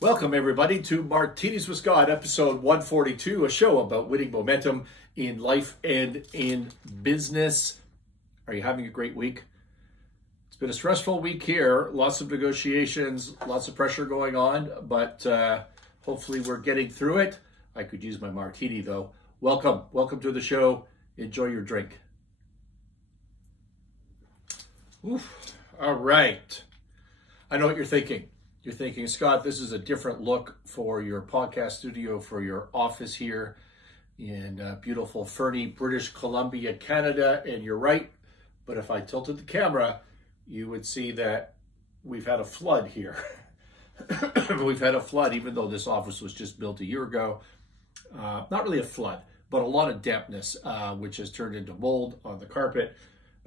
Welcome, everybody, to Martinis with Scott, episode 142, a show about winning momentum in life and in business. Are you having a great week? It's been a stressful week here. Lots of negotiations, lots of pressure going on, but hopefully we're getting through it. I could use my martini, though. Welcome to the show. Enjoy your drink. Oof. All right. I know what you're thinking. You're thinking, Scott, this is a different look for your podcast studio, for your office here in beautiful Fernie, British Columbia, Canada. And you're right. But if I tilted the camera, you would see that we've had a flood here. We've had a flood, even though this office was just built a year ago. Not really a flood, but a lot of dampness, which has turned into mold on the carpet.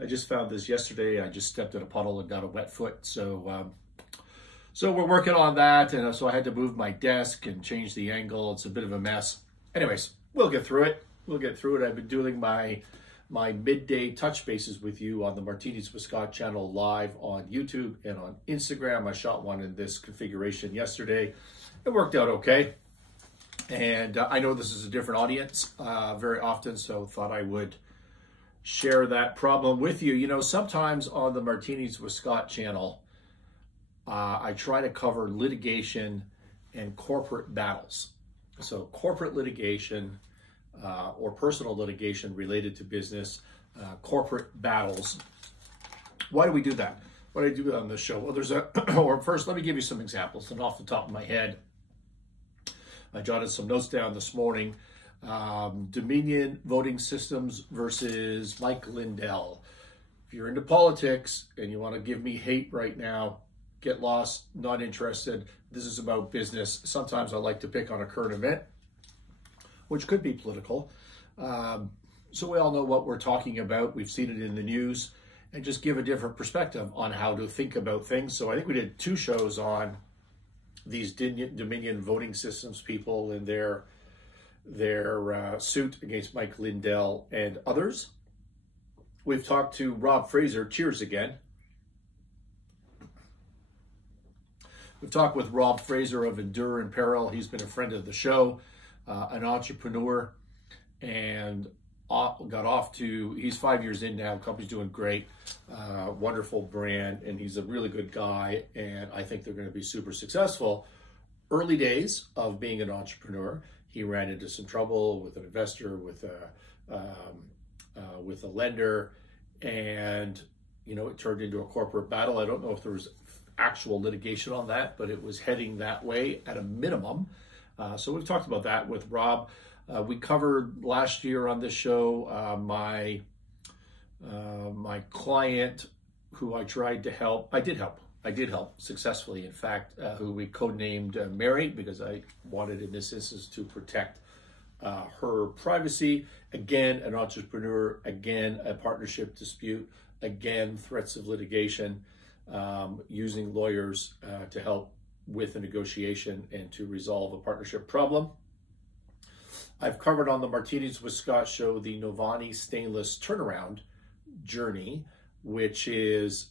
I just found this yesterday. I just stepped in a puddle and got a wet foot. So we're working on that, and so I had to move my desk and change the angle. It's a bit of a mess. Anyways, we'll get through it. I've been doing my midday touch bases with you on the Martinis with Scott channel live on YouTube and on Instagram. I shot one in this configuration yesterday. It worked out okay. And I know this is a different audience very often, so thought I would share that problem with you. You know, sometimes on the Martinis with Scott channel, I try to cover litigation and corporate battles. So corporate litigation or personal litigation related to business, corporate battles. Why do we do that? What do I do on this show? Well, or first, let me give you some examples. And off the top of my head, I jotted some notes down this morning. Dominion voting systems versus Mike Lindell. If you're into politics and you want to give me hate right now, get lost, not interested. This is about business. Sometimes I like to pick on a current event, which could be political. So we all know what we're talking about. We've seen it in the news, and just give a different perspective on how to think about things. So I think we did 2 shows on these Dominion voting systems people and their suit against Mike Lindell and others. We've talked to Rob Fraser. Cheers again. We've talked with Rob Fraser of Endure in Peril. He's been a friend of the show, an entrepreneur, and he's 5 years in now. Company's doing great, wonderful brand, and he's a really good guy, and I think they're going to be super successful. Early days of being an entrepreneur, he ran into some trouble with an investor, with a lender, and it turned into a corporate battle. I don't know if there was actual litigation on that, but it was heading that way at a minimum. So we've talked about that with Rob. We covered last year on this show my client who I tried to help. I did help successfully, in fact, who we codenamed Mary, because I wanted in this instance to protect her privacy. Again, an entrepreneur, again, a partnership dispute, again, threats of litigation. Using lawyers to help with a negotiation and to resolve a partnership problem. I've covered on the Martinis with Scott show the Novani Stainless turnaround journey, which is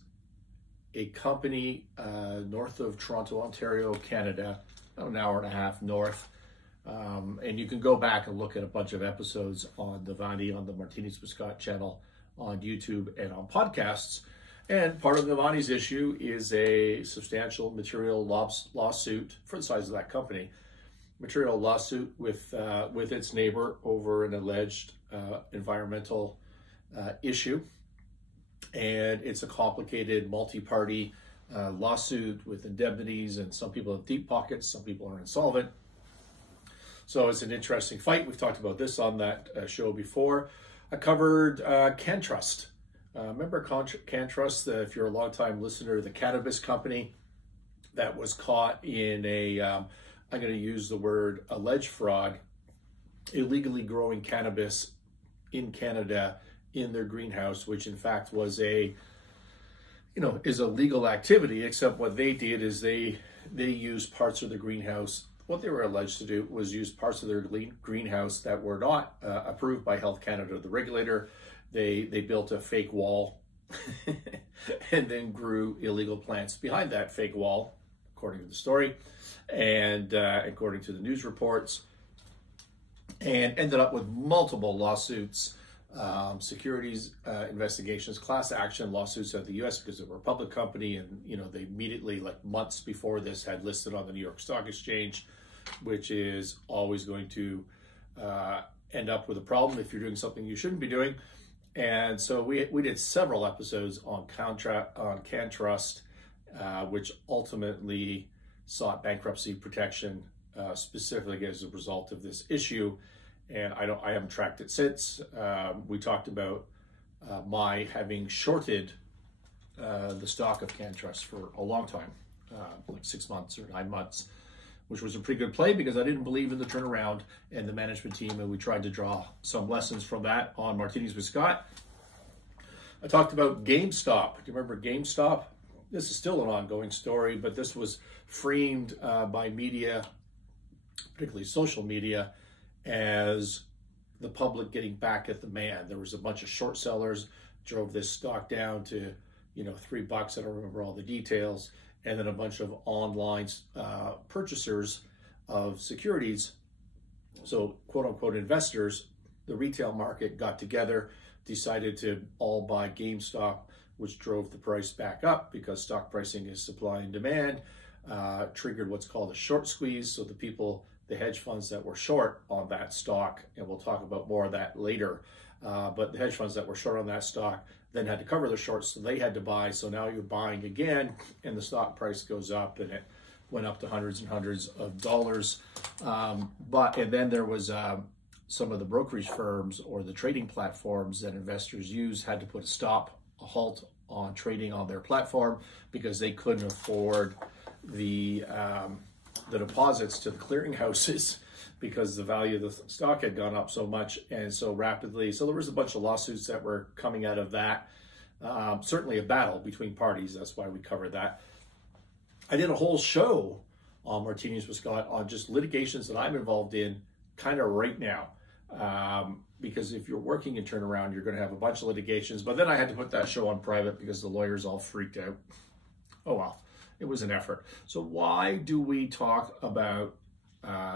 a company north of Toronto, Ontario, Canada, about an hour and a half north. And you can go back and look at a bunch of episodes on Novani on the Martinis with Scott channel on YouTube and on podcasts. And part of Novani's issue is a substantial material lawsuit for the size of that company. Material lawsuit with its neighbor over an alleged environmental issue. And it's a complicated multi-party lawsuit with indemnities, and some people have deep pockets, some people are insolvent. So it's an interesting fight. We've talked about this on that show before. I covered CanTrust. Remember CanTrust, if you're a longtime listener, the cannabis company that was caught in I'm going to use the word alleged fraud, illegally growing cannabis in Canada in their greenhouse, which in fact was is a legal activity, except what they did is they used parts of the greenhouse. What they were alleged to do was use parts of their greenhouse that were not approved by Health Canada, the regulator. They built a fake wall and then grew illegal plants behind that fake wall, according to the story, and according to the news reports, and ended up with multiple lawsuits, securities investigations, class action lawsuits at the U.S. because they were a public company, and they immediately, like months before this, had listed on the New York Stock Exchange, which is always going to end up with a problem if you're doing something you shouldn't be doing. And so we did several episodes on CanTrust, which ultimately sought bankruptcy protection specifically as a result of this issue. And I haven't tracked it since. We talked about my having shorted the stock of CanTrust for a long time, like 6 months or 9 months, which was a pretty good play because I didn't believe in the turnaround and the management team, and we tried to draw some lessons from that on Martinis with Scott. I talked about GameStop. Do you remember GameStop? This is still an ongoing story, but this was framed by media, particularly social media, as the public getting back at the man. There was a bunch of short sellers, drove this stock down to $3. I don't remember all the details. And then a bunch of online purchasers of securities, so quote unquote investors, the retail market got together, decided to all buy GameStop, which drove the price back up because stock pricing is supply and demand, triggered what's called a short squeeze. So the hedge funds that were short on that stock, and we'll talk about more of that later, but the hedge funds that were short on that stock then had to cover the shorts, so they had to buy. So now you're buying again, and the stock price goes up, and it went up to hundreds and hundreds of dollars. And then there was some of the brokerage firms or the trading platforms that investors use had to put a halt on trading on their platform because they couldn't afford the deposits to the clearinghouses because the value of the stock had gone up so much and so rapidly. So there was a bunch of lawsuits that were coming out of that. Certainly a battle between parties. That's why we covered that. I did a whole show on Martinis with Scott on just litigations that I'm involved in kind of right now. Because if you're working in turnaround, you're going to have a bunch of litigations. But then I had to put that show on private because the lawyers all freaked out. Oh well, it was an effort. So why do we talk about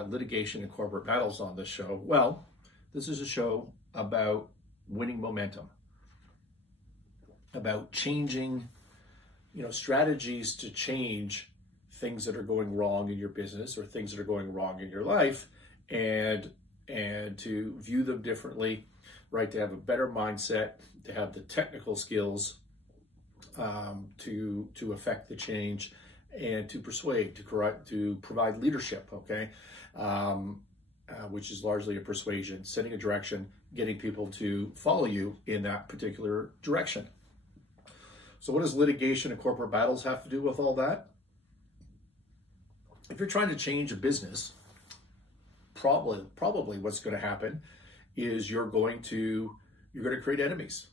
litigation and corporate battles on this show? Well, this is a show about winning momentum, about changing, strategies to change things that are going wrong in your business or things that are going wrong in your life, and to view them differently, right? To have a better mindset, to have the technical skills to affect the change, and to persuade, to provide leadership, okay? Which is largely a persuasion, setting a direction, getting people to follow you in that particular direction. So what does litigation and corporate battles have to do with all that? If you're trying to change a business, probably what's going to happen is you're going to create enemies.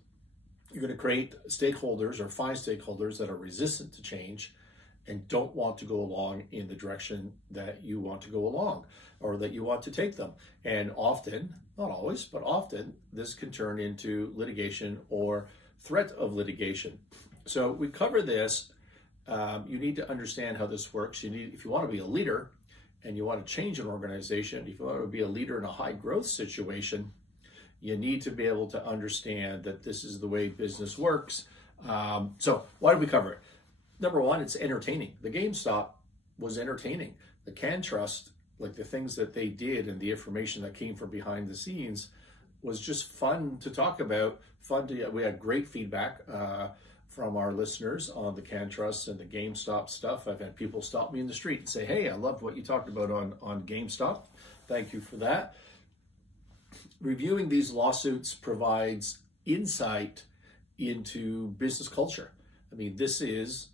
You're going to create stakeholders or find stakeholders that are resistant to change and don't want to go along in the direction that you want to go along or that you want to take them. And often, not always, but often, this can turn into litigation or threat of litigation. So we cover this. You need to understand how this works. If you want to be a leader and you want to change an organization, if you want to be a leader in a high growth situation, you need to be able to understand that this is the way business works. So why do we cover it? Number one, it's entertaining. The GameStop was entertaining. The CanTrust, like the things that they did and the information that came from behind the scenes, was just fun to talk about. We had great feedback from our listeners on the CanTrust and the GameStop stuff. I've had people stop me in the street and say, "Hey, I loved what you talked about on GameStop. Thank you for that." Reviewing these lawsuits provides insight into business culture. I mean, this is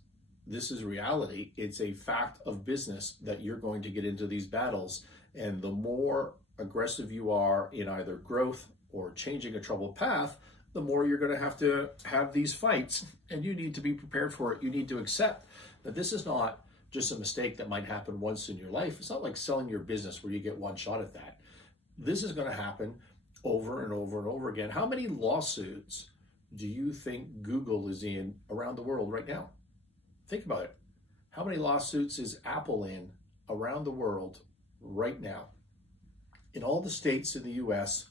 reality. It's a fact of business that you're going to get into these battles. And the more aggressive you are in either growth or changing a troubled path, the more you're going to have these fights, and you need to be prepared for it. You need to accept that this is not just a mistake that might happen once in your life. It's not like selling your business where you get one shot at that. This is going to happen over and over and over again. How many lawsuits do you think Google is in around the world right now? Think about it. How many lawsuits is Apple in around the world right now? In all the states in the US,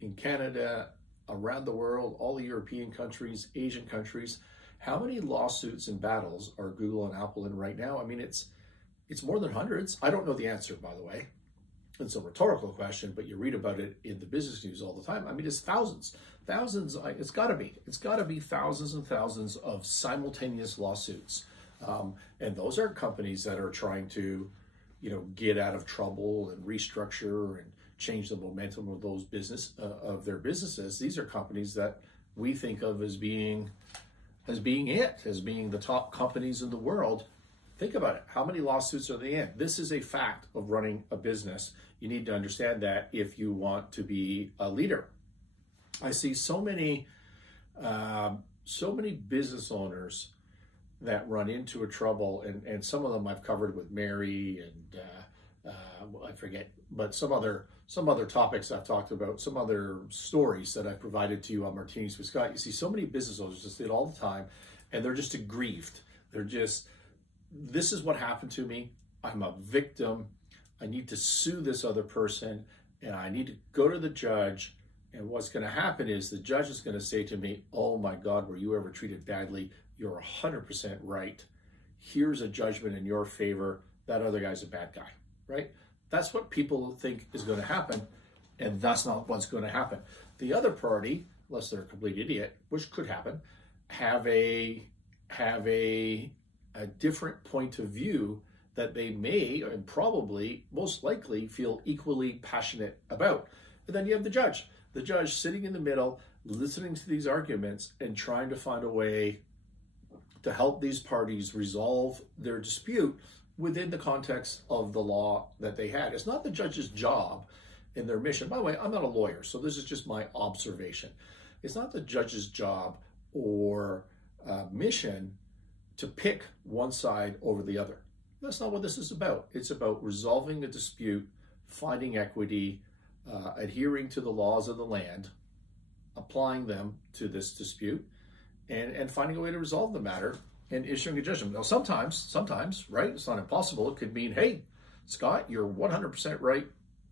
in Canada, around the world, all the European countries, Asian countries, how many lawsuits and battles are Google and Apple in right now? I mean, it's more than hundreds. I don't know the answer, by the way. It's a rhetorical question, but you read about it in the business news all the time. I mean, it's thousands. It's got to be thousands and thousands of simultaneous lawsuits. And those are companies that are trying to, get out of trouble and restructure and change the momentum of of their businesses. These are companies that we think of as being the top companies in the world. Think about it. How many lawsuits are they in? This is a fact of running a business. You need to understand that if you want to be a leader. I see so many business owners that run into a trouble, and some of them I've covered with Mary and I forget, but some other topics I've talked about, some other stories that I've provided to you on Martinis with Scott. You see so many business owners just do it all the time, and they're just aggrieved. This is what happened to me. I'm a victim. I need to sue this other person, and I need to go to the judge. And what's going to happen is the judge is going to say to me, "Oh my God, were you ever treated badly? You're 100% right. Here's a judgment in your favor. That other guy's a bad guy," right? That's what people think is going to happen, and that's not what's going to happen. The other party, unless they're a complete idiot, which could happen, have a different point of view that they may and probably most likely feel equally passionate about. And then you have the judge sitting in the middle, listening to these arguments and trying to find a way to help these parties resolve their dispute within the context of the law that they had. It's not the judge's job in their mission. By the way, I'm not a lawyer, so this is just my observation. It's not the judge's job or mission to pick one side over the other. That's not what this is about. It's about resolving a dispute, finding equity, adhering to the laws of the land, applying them to this dispute, and finding a way to resolve the matter and issuing a judgment. Now, sometimes, right, it's not impossible. It could mean, hey, Scott, you're 100% right.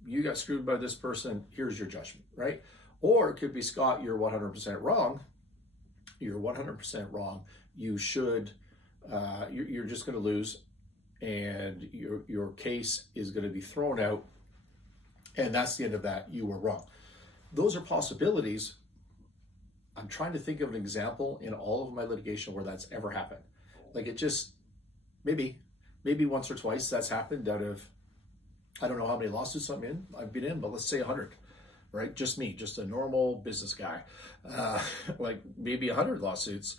You got screwed by this person. Here's your judgment, right? Or it could be, Scott, you're 100% wrong. You're 100% wrong. You should, you're just going to lose, and your case is going to be thrown out, and that's the end of that. You were wrong. Those are possibilities. I'm trying to think of an example in all of my litigation where that's ever happened. Like, it just, maybe once or twice that's happened out of, I don't know how many lawsuits I've been in, but let's say 100, right? Just me, just a normal business guy. Like maybe 100 lawsuits.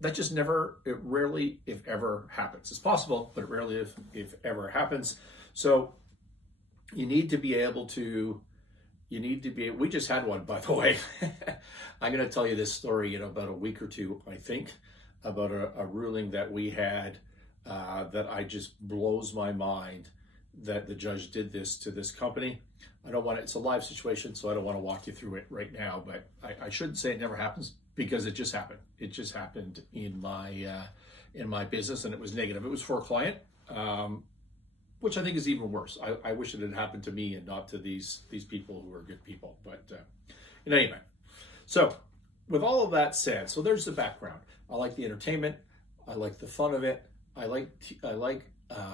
That just it rarely, if ever, happens. It's possible, but it rarely, if ever, happens. So you need to be able to, we just had one, by the way. I'm going to tell you this story in about a week or two, I think, about a ruling that we had that just blows my mind that the judge did this to this company. It's a live situation, so I don't want to walk you through it right now, but I shouldn't say it never happens, because it just happened. It just happened in my business, and it was negative. It was for a client, which I think is even worse. I wish it had happened to me and not to these people who are good people. But in any event, so with all of that said, so there's the background. I like the entertainment. I like the fun of it. I like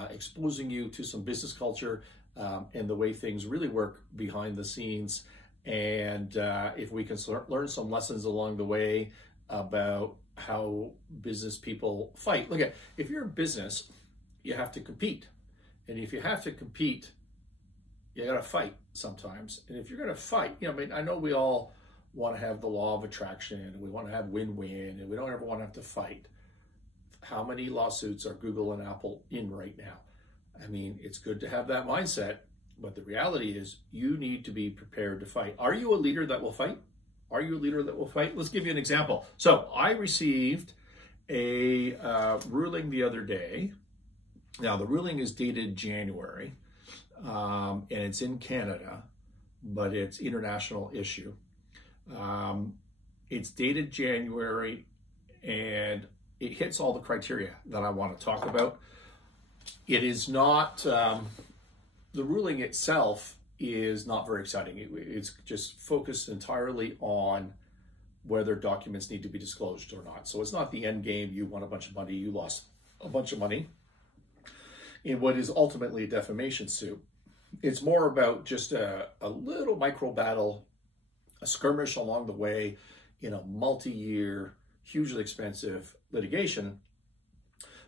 exposing you to some business culture and the way things really work behind the scenes. And if we can learn some lessons along the way about how business people fight. Look, if you're in business, you have to compete. And if you have to compete, you got to fight sometimes. And if you're going to fight, I know we all want to have the law of attraction, and we want to have win-win, and we don't ever want to have to fight. How many lawsuits are Google and Apple in right now? I mean, it's good to have that mindset, but the reality is you need to be prepared to fight. Are you a leader that will fight? Are you a leader that will fight? Let's give you an example. So I received a ruling the other day. Now, the ruling is dated January, and it's in Canada, but it's international issue. It's dated January, and it hits all the criteria that I want to talk about. It is not, the ruling itself is not very exciting. It's just focused entirely on whether documents need to be disclosed or not. So it's not the end game. You won a bunch of money, you lost a bunch of money in what is ultimately a defamation suit. It's more about just a little micro battle, a skirmish along the way in a multi-year, hugely expensive litigation.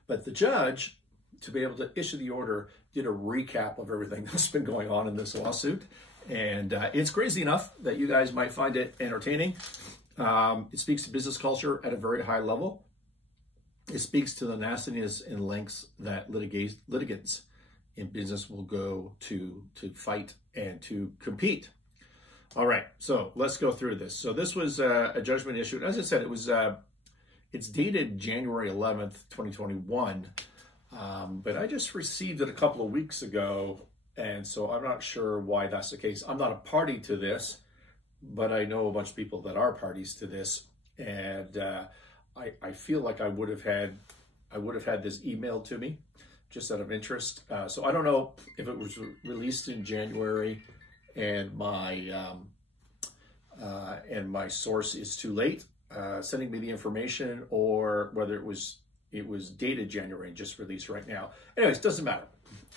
But the judge, to be able to issue the order, did a recap of everything that's been going on in this lawsuit. And it's crazy enough that you guys might find it entertaining. It speaks to business culture at a very high level. It speaks to the nastiness and lengths that litigants in business will go to fight and to compete. All right, so let's go through this. So this was a judgment issued. As I said, it was it's dated January 11th, 2021. But I just received it a couple of weeks ago, and so I'm not sure why that's the case. I'm not a party to this, but I know a bunch of people that are parties to this, and I feel like I would have had this emailed to me just out of interest. So I don't know if it was released in January and my source is too late sending me the information, or whether it was dated January and just released right now. Anyways, doesn't matter.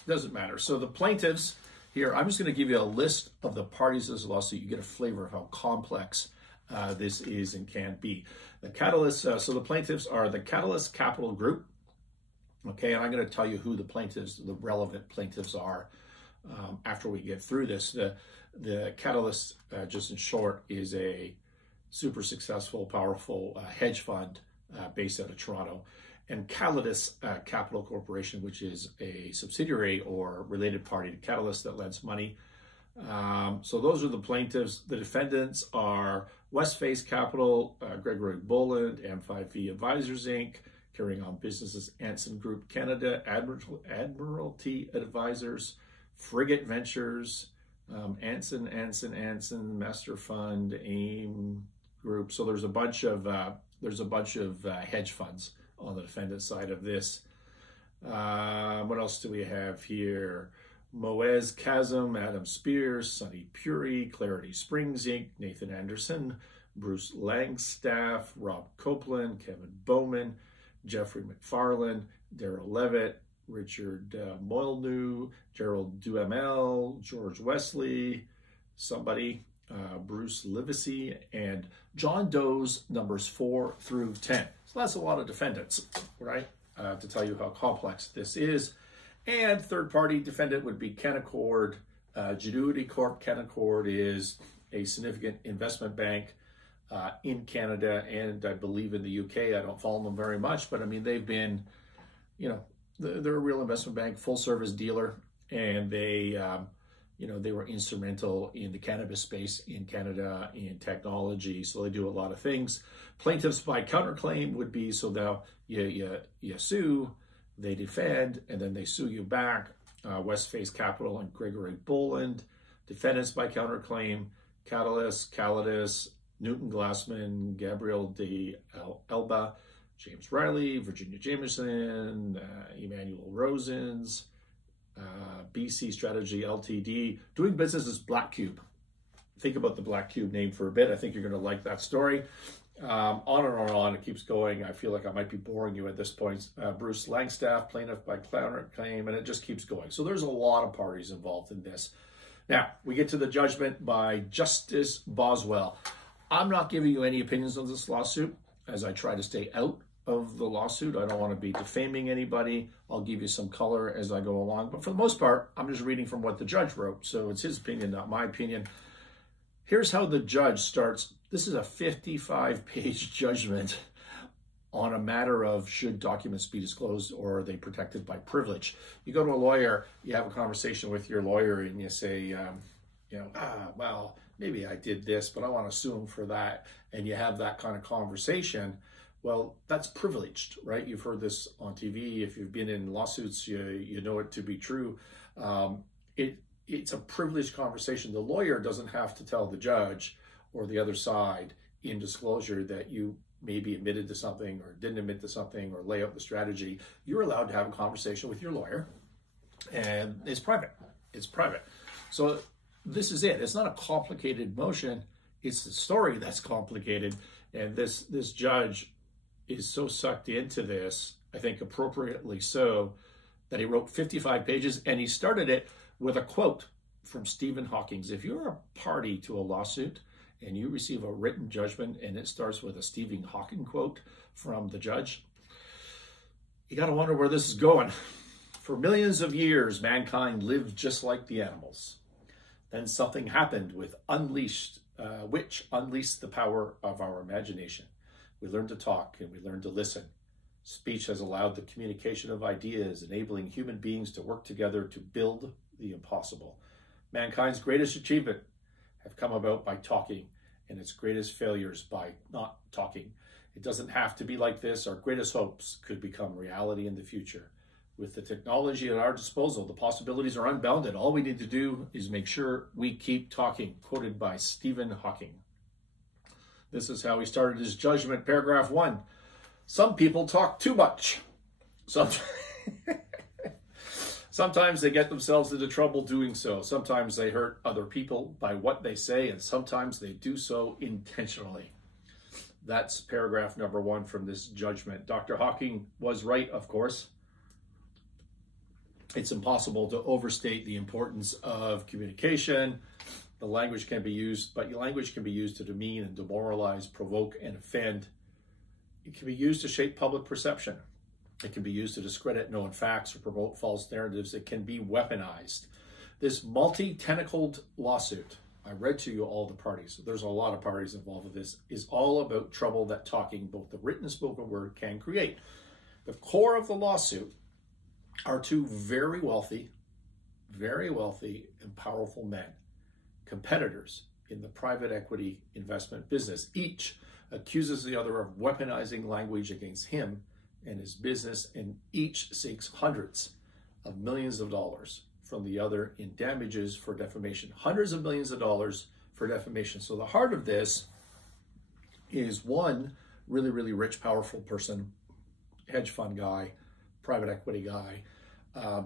Doesn't matter. So the plaintiffs here, I'm just going to give you a list of the parties to this lawsuit. You get a flavor of how complex this is and can be. The Catalyst, so the plaintiffs are the Catalyst Capital Group. Okay, and I'm going to tell you who the plaintiffs, the relevant plaintiffs are after we get through this. The Catalyst, just in short, is a super successful, powerful hedge fund based out of Toronto. And Catalyst Capital Corporation, which is a subsidiary or related party to Catalyst that lends money. So those are the plaintiffs. The defendants are Westface Capital, Gregory Boland, M5V Advisors Inc., carrying on businesses Anson Group Canada, Admiralty Advisors, Frigate Ventures, Anson, Master Fund, AIM Group. So there's a bunch of hedge funds on the defendant side of this. What else do we have here? Moez Chasm, Adam Spears, Sonny Puri, Clarity Springs Inc., Nathan Anderson, Bruce Langstaff, Rob Copeland, Kevin Bowman, Jeffrey McFarland, Daryl Levitt, Richard Molyneux, Gerald Duhamel, George Wesley, Bruce Livesey, and John Doe's numbers 4 through 10. So that's a lot of defendants, right? To tell you how complex this is. And third-party defendant would be Canaccord, Genuity Corp. Canaccord is a significant investment bank in Canada and I believe in the UK. I don't follow them very much, but I mean, they've been, they're a real investment bank, full-service dealer, and they were instrumental in the cannabis space in Canada in technology. So they do a lot of things. Plaintiffs by counterclaim would be, so now you sue, they defend, and then they sue you back. Westface Capital and Gregory Boland. Defendants by counterclaim, Catalyst, Calidus, Newton Glassman, Gabriel de Elba, James Riley, Virginia Jameson, Emmanuel Rosens, BC Strategy Ltd, doing business as Black Cube. Think about the Black Cube name for a bit. I think you're going to like that story. On and on, it keeps going. I feel like I might be boring you at this point. Bruce Langstaff, plaintiff by counterclaim, and it just keeps going. So there's a lot of parties involved in this. Now, we get to the judgment by Justice Boswell. I'm not giving you any opinions on this lawsuit as I try to stay out of the lawsuit. I don't want to be defaming anybody. I'll give you some color as I go along. But for the most part, I'm just reading from what the judge wrote. So it's his opinion, not my opinion. Here's how the judge starts. This is a 55-page judgment on a matter of should documents be disclosed or are they protected by privilege. You go to a lawyer, you have a conversation with your lawyer and you say, well, maybe I did this, but I want to sue him for that. And you have that kind of conversation. Well, that's privileged, right? You've heard this on TV. If you've been in lawsuits, you know it to be true. It's a privileged conversation. The lawyer doesn't have to tell the judge or the other side in disclosure that you maybe admitted to something or didn't admit to something or lay out the strategy, you're allowed to have a conversation with your lawyer, and it's private. It's private. So this is it. It's not a complicated motion. It's the story that's complicated. And this judge is so sucked into this, I think appropriately so, that he wrote 55 pages, and he started it with a quote from Stephen Hawking. If you're a party to a lawsuit and you receive a written judgment and it starts with a Stephen Hawking quote from the judge, you got to wonder where this is going. For millions of years, mankind lived just like the animals. Then something happened which unleashed the power of our imagination. We learned to talk and we learned to listen. Speech has allowed the communication of ideas, enabling human beings to work together to build the impossible. Mankind's greatest achievement have come about by talking, and its greatest failures by not talking. It doesn't have to be like this. Our greatest hopes could become reality in the future. With the technology at our disposal, the possibilities are unbounded. All we need to do is make sure we keep talking. Quoted by Stephen Hawking. This is how he started his judgment. Paragraph 1. Some people talk too much. Sometimes they get themselves into trouble doing so. Sometimes they hurt other people by what they say, and sometimes they do so intentionally. That's paragraph number 1 from this judgment. Dr. Hawking was right, of course. It's impossible to overstate the importance of communication. The language can be used, but language can be used to demean and demoralize, provoke and offend. It can be used to shape public perception. It can be used to discredit known facts or promote false narratives. It can be weaponized. This multi-tentacled lawsuit, I read to you all the parties, so there's a lot of parties involved with this, is all about trouble that talking, both the written and spoken word, can create. The core of the lawsuit are two very wealthy and powerful men, competitors in the private equity investment business. Each accuses the other of weaponizing language against him and his business, and each seeks hundreds of millions of dollars from the other in damages for defamation. Hundreds of millions of dollars for defamation. So the heart of this is one really, really rich, powerful person, hedge fund guy, private equity guy,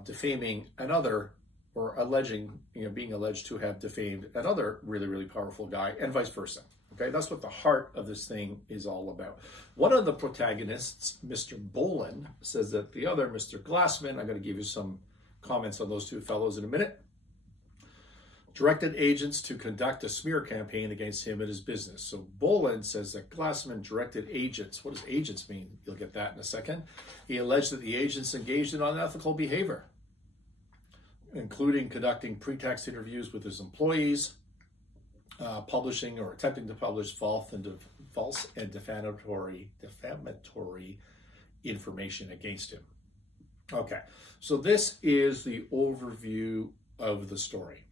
defaming another, or alleging, being alleged to have defamed another really, really powerful guy, and vice versa. Okay, that's what the heart of this thing is all about. One of the protagonists, Mr. Bolin, says that the other, Mr. Glassman, I'm going to give you some comments on those two fellows in a minute, directed agents to conduct a smear campaign against him and his business. So Bolin says that Glassman directed agents. What does agents mean? You'll get that in a second. He alleged that the agents engaged in unethical behavior, including conducting pretext interviews with his employees, publishing or attempting to publish false and defamatory information against him. Okay, so this is the overview of the story.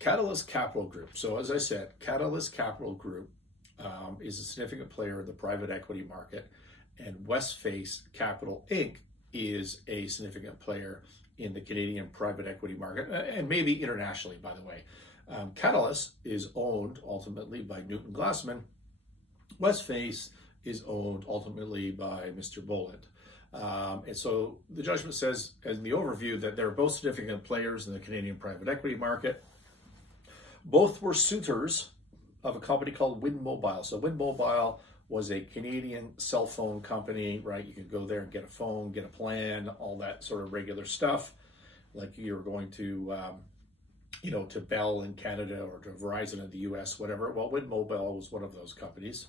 Catalyst Capital Group. So as I said, Catalyst Capital Group is a significant player in the private equity market, and Westface Capital Inc. is a significant player in the Canadian private equity market, and maybe internationally, by the way. Catalyst is owned ultimately by Newton Glassman. Westface is owned ultimately by Mr. Boland. And so the judgment says, in the overview, that they're both significant players in the Canadian private equity market. Both were suitors of a company called Wind Mobile. So Wind Mobile was a Canadian cell phone company, right? You could go there and get a phone, get a plan, all that sort of regular stuff, like you're going to, to Bell in Canada or to Verizon in the US, whatever. Well, Wind Mobile was one of those companies.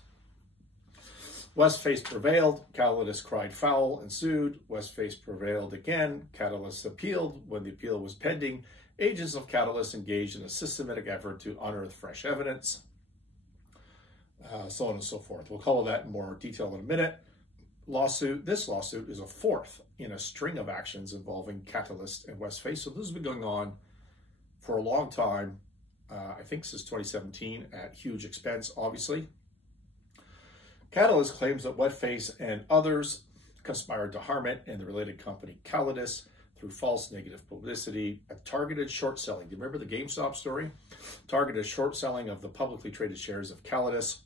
Westface prevailed. Catalyst cried foul and sued. Westface prevailed again. Catalyst appealed. When the appeal was pending, agents of Catalyst engaged in a systematic effort to unearth fresh evidence, so on and so forth. We'll cover that in more detail in a minute. This lawsuit is a fourth in a string of actions involving Catalyst and Westface. So this has been going on for a long time, I think since 2017, at huge expense, obviously. Catalyst claims that Westface and others conspired to harm it and the related company Catalyst through false negative publicity, a targeted short selling. Do you remember the GameStop story? Targeted short selling of the publicly traded shares of Catalyst.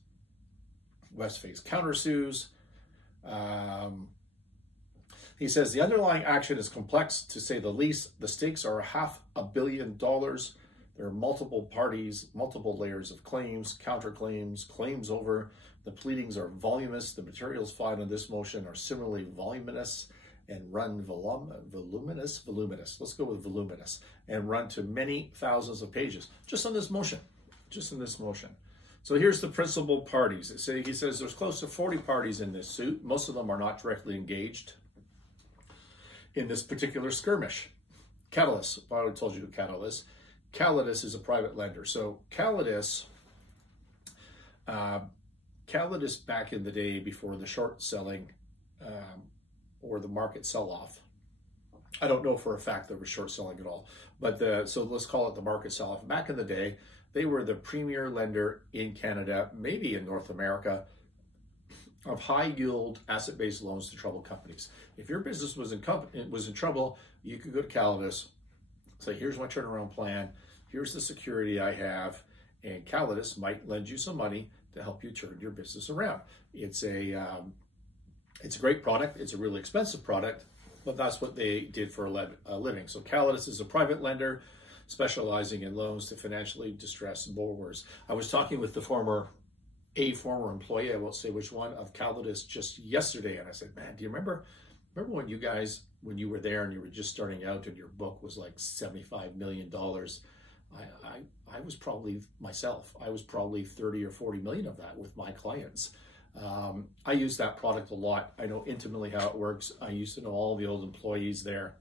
Westface countersues. He says the underlying action is complex, to say the least. The stakes are $500 million. There are multiple parties, multiple layers of claims, counterclaims, claims over. The pleadings are voluminous. The materials filed in this motion are similarly voluminous and run voluminous. Let's go with voluminous, and run to many thousands of pages just on this motion. So here's the principal parties. He says there's close to 40 parties in this suit. Most of them are not directly engaged in this particular skirmish. Catalyst, I already told you Catalyst. Calidus is a private lender. So Calidus back in the day before the short selling or the market sell-off, I don't know for a fact there was short selling at all, but so let's call it the market sell-off. Back in the day, they were the premier lender in Canada, maybe in North America, of high-yield asset-based loans to troubled companies. If your business was in trouble, you could go to Calidus, say, here's my turnaround plan, here's the security I have, and Calidus might lend you some money to help you turn your business around. It's a great product. It's a really expensive product, but that's what they did for a living. So Calidus is a private lender specializing in loans to financially distressed borrowers. I was talking with a former employee, I won't say which one, of Calidus just yesterday, and I said, man, do you remember when you guys, when you were there and you were just starting out and your book was like $75 million? I was probably myself. I was probably 30 or 40 million of that with my clients. I use that product a lot. I know intimately how it works. I used to know all the old employees there.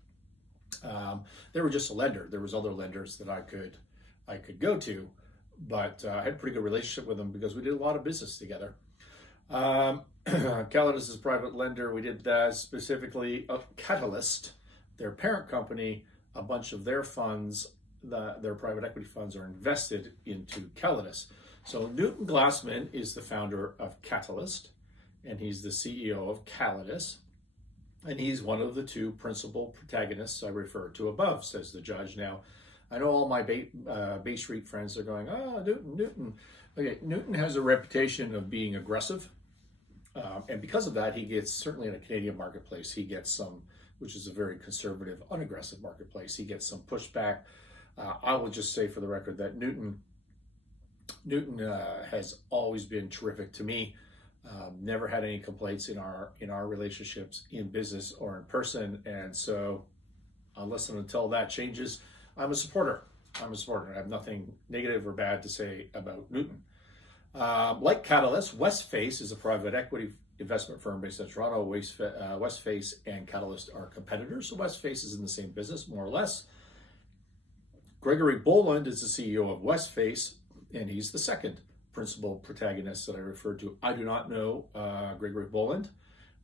They were just a lender. There was other lenders that I could go to, but I had a pretty good relationship with them because we did a lot of business together. Calidus is a private lender. We did that specifically of Catalyst, their parent company. A bunch of their funds, their private equity funds, are invested into Calidus. So Newton Glassman is the founder of Catalyst, and he's the CEO of Calidus, and he's one of the two principal protagonists I referred to above, says the judge. Now, I know all my Bay Street friends are going, oh, Newton. Okay, Newton has a reputation of being aggressive, and because of that, he gets, certainly in a Canadian marketplace, he gets some, which is a very conservative, unaggressive marketplace, he gets some pushback. I will just say for the record that Newton has always been terrific to me. Never had any complaints in our relationships in business or in person, and so unless and until that changes, I'm a supporter. I have nothing negative or bad to say about Newton. Like Catalyst, Westface is a private equity investment firm based in Toronto. Westface and Catalyst are competitors, so Westface is in the same business, more or less. Gregory Boland is the CEO of Westface, and he's the second principal protagonist that I referred to. I do not know Gregory Boland.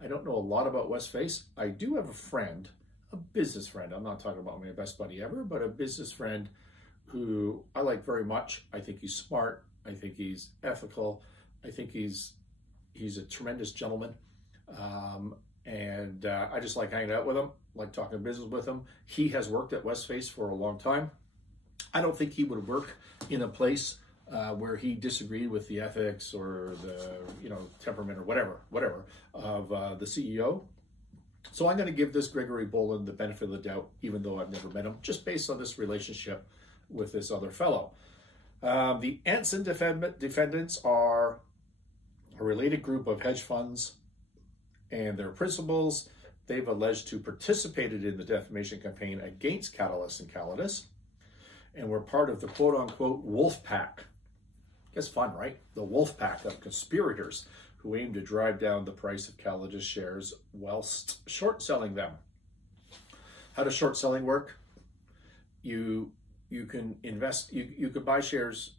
I don't know a lot about Westface. I do have a friend, a business friend. I'm not talking about my best buddy ever, but a business friend who I like very much. I think he's smart. I think he's ethical. I think he's a tremendous gentleman. And I just like hanging out with him, like talking business with him. He has worked at Westface for a long time. I don't think he would work in a place where he disagreed with the ethics or the temperament or whatever of the CEO. So I'm going to give this Gregory Boland the benefit of the doubt, even though I've never met him, just based on this relationship with this other fellow. The Anson defendants are a related group of hedge funds and their principals. They've alleged to participated in the defamation campaign against Catalyst and Calidus, and were part of the quote-unquote wolf pack. It's fun, right? The wolf pack of conspirators who aim to drive down the price of Calidus shares whilst short selling them. How does short selling work? You can invest, you could buy shares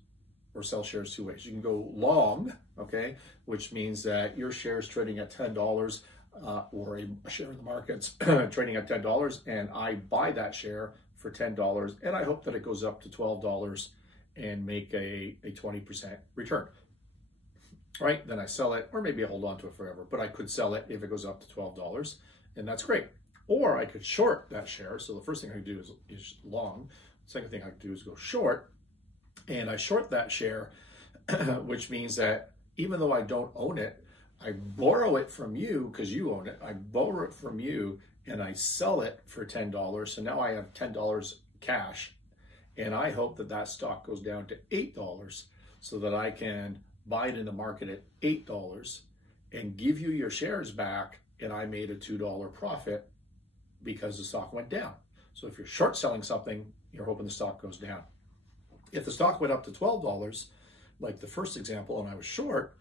or sell shares two ways. You can go long, okay, which means that your share is trading at $10 or a share in the market's trading at $10, and I buy that share for $10, and I hope that it goes up to $12 and make a 20% return. Right? Then I sell it, or maybe I hold on to it forever, but I could sell it if it goes up to $12, and that's great. Or I could short that share. So the first thing I can do is long. The second thing I can do is go short, and I short that share, which means that even though I don't own it, I borrow it from you because you own it. I borrow it from you and I sell it for $10. So now I have $10 cash. And I hope that that stock goes down to $8 so that I can buy it in the market at $8 and give you your shares back. And I made a $2 profit because the stock went down. So if you're short selling something, you're hoping the stock goes down. If the stock went up to $12, like the first example, and I was short,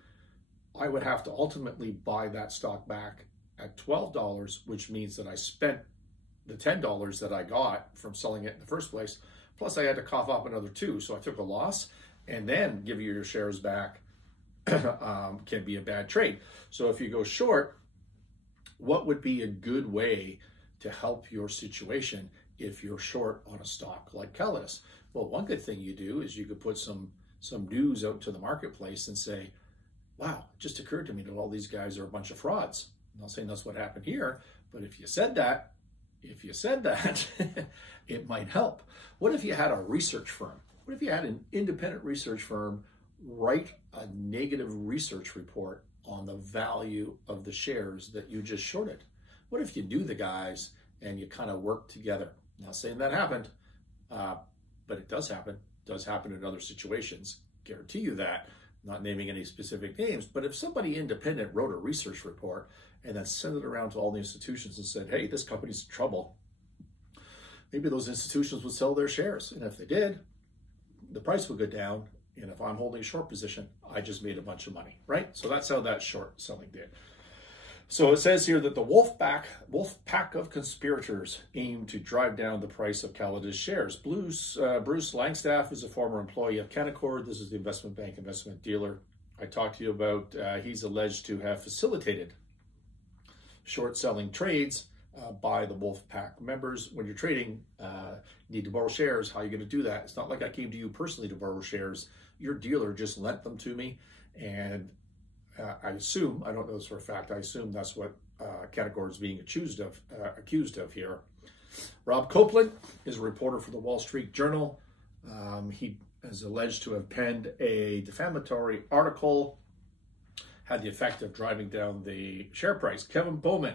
I would have to ultimately buy that stock back at $12, which means that I spent the $10 that I got from selling it in the first place, plus I had to cough up another $2. So I took a loss, and then give you your shares back can be a bad trade. So if you go short, what would be a good way to help your situation if you're short on a stock like Calidus? Well, one good thing you do is you could put some news out to the marketplace and say, wow, it just occurred to me that all these guys are a bunch of frauds. I'm not saying that's what happened here, but if you said that, it might help. What if you had a research firm? What if you had an independent research firm write a negative research report on the value of the shares that you just shorted? What if you knew the guys and you kind of worked together? I'm not saying that happened, but it does happen. It does happen in other situations. Guarantee you that. Not naming any specific names, but if somebody independent wrote a research report and then sent it around to all the institutions and said, hey, this company's in trouble, maybe those institutions would sell their shares. And if they did, the price would go down. And if I'm holding a short position, I just made a bunch of money, right? So that's how that short selling did. So it says here that the wolf pack of conspirators aim to drive down the price of Calidus shares. Bruce Langstaff is a former employee of Canaccord. This is the investment bank, investment dealer I talked to you about. He's alleged to have facilitated short selling trades by the wolf pack members. When you're trading, you need to borrow shares. How are you going to do that? It's not like I came to you personally to borrow shares. Your dealer just lent them to me, and I assume, I don't know this for a fact, I assume that's what Canaccord is being accused of here. Rob Copeland is a reporter for the Wall Street Journal. He is alleged to have penned a defamatory article, had the effect of driving down the share price. Kevin Bowman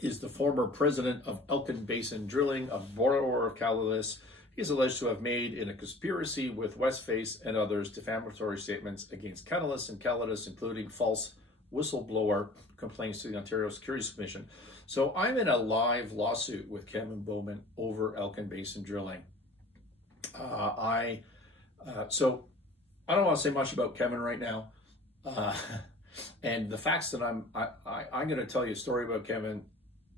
is the former president of Elkin Basin Drilling, a borrower of Calidus. He is alleged to have made, in a conspiracy with Westface and others, defamatory statements against Calidus and Calidus, including false whistleblower complaints to the Ontario Securities Commission. So I'm in a live lawsuit with Kevin Bowman over Elkin Basin Drilling. So I don't want to say much about Kevin right now. And the facts that I'm going to tell you a story about Kevin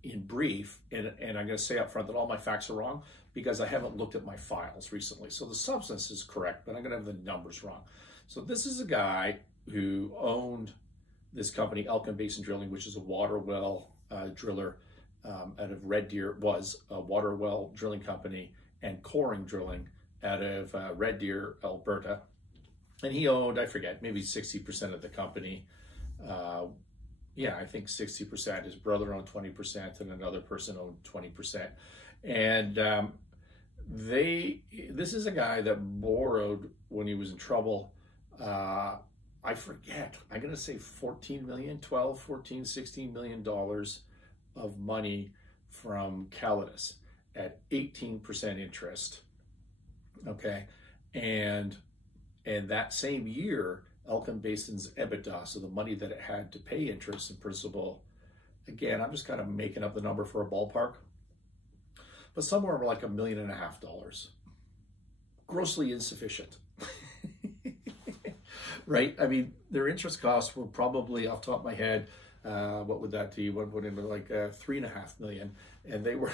in brief, and I'm going to say up front that all my facts are wrong because I haven't looked at my files recently. So the substance is correct, but I'm going to have the numbers wrong. So this is a guy who owned this company, Elkin Basin Drilling, which is a water well driller out of Red Deer, was a water well drilling company, and coring drilling out of Red Deer, Alberta. And he owned, I forget, maybe 60% of the company. Yeah, I think 60%. His brother owned 20%, and another person owned 20%. And this is a guy that borrowed when he was in trouble. I forget, I'm going to say 14 million, 12, 14, 16 million dollars of money from Calidus at 18% interest. Okay. And that same year, Elkin Basin's EBITDA, so the money that it had to pay interest and principal, again, I'm just kind of making up the number for a ballpark, but somewhere like $1.5 million. Grossly insufficient. Right? I mean, their interest costs were probably, off the top of my head, what would that be? What would it be, like $3.5 million? And they were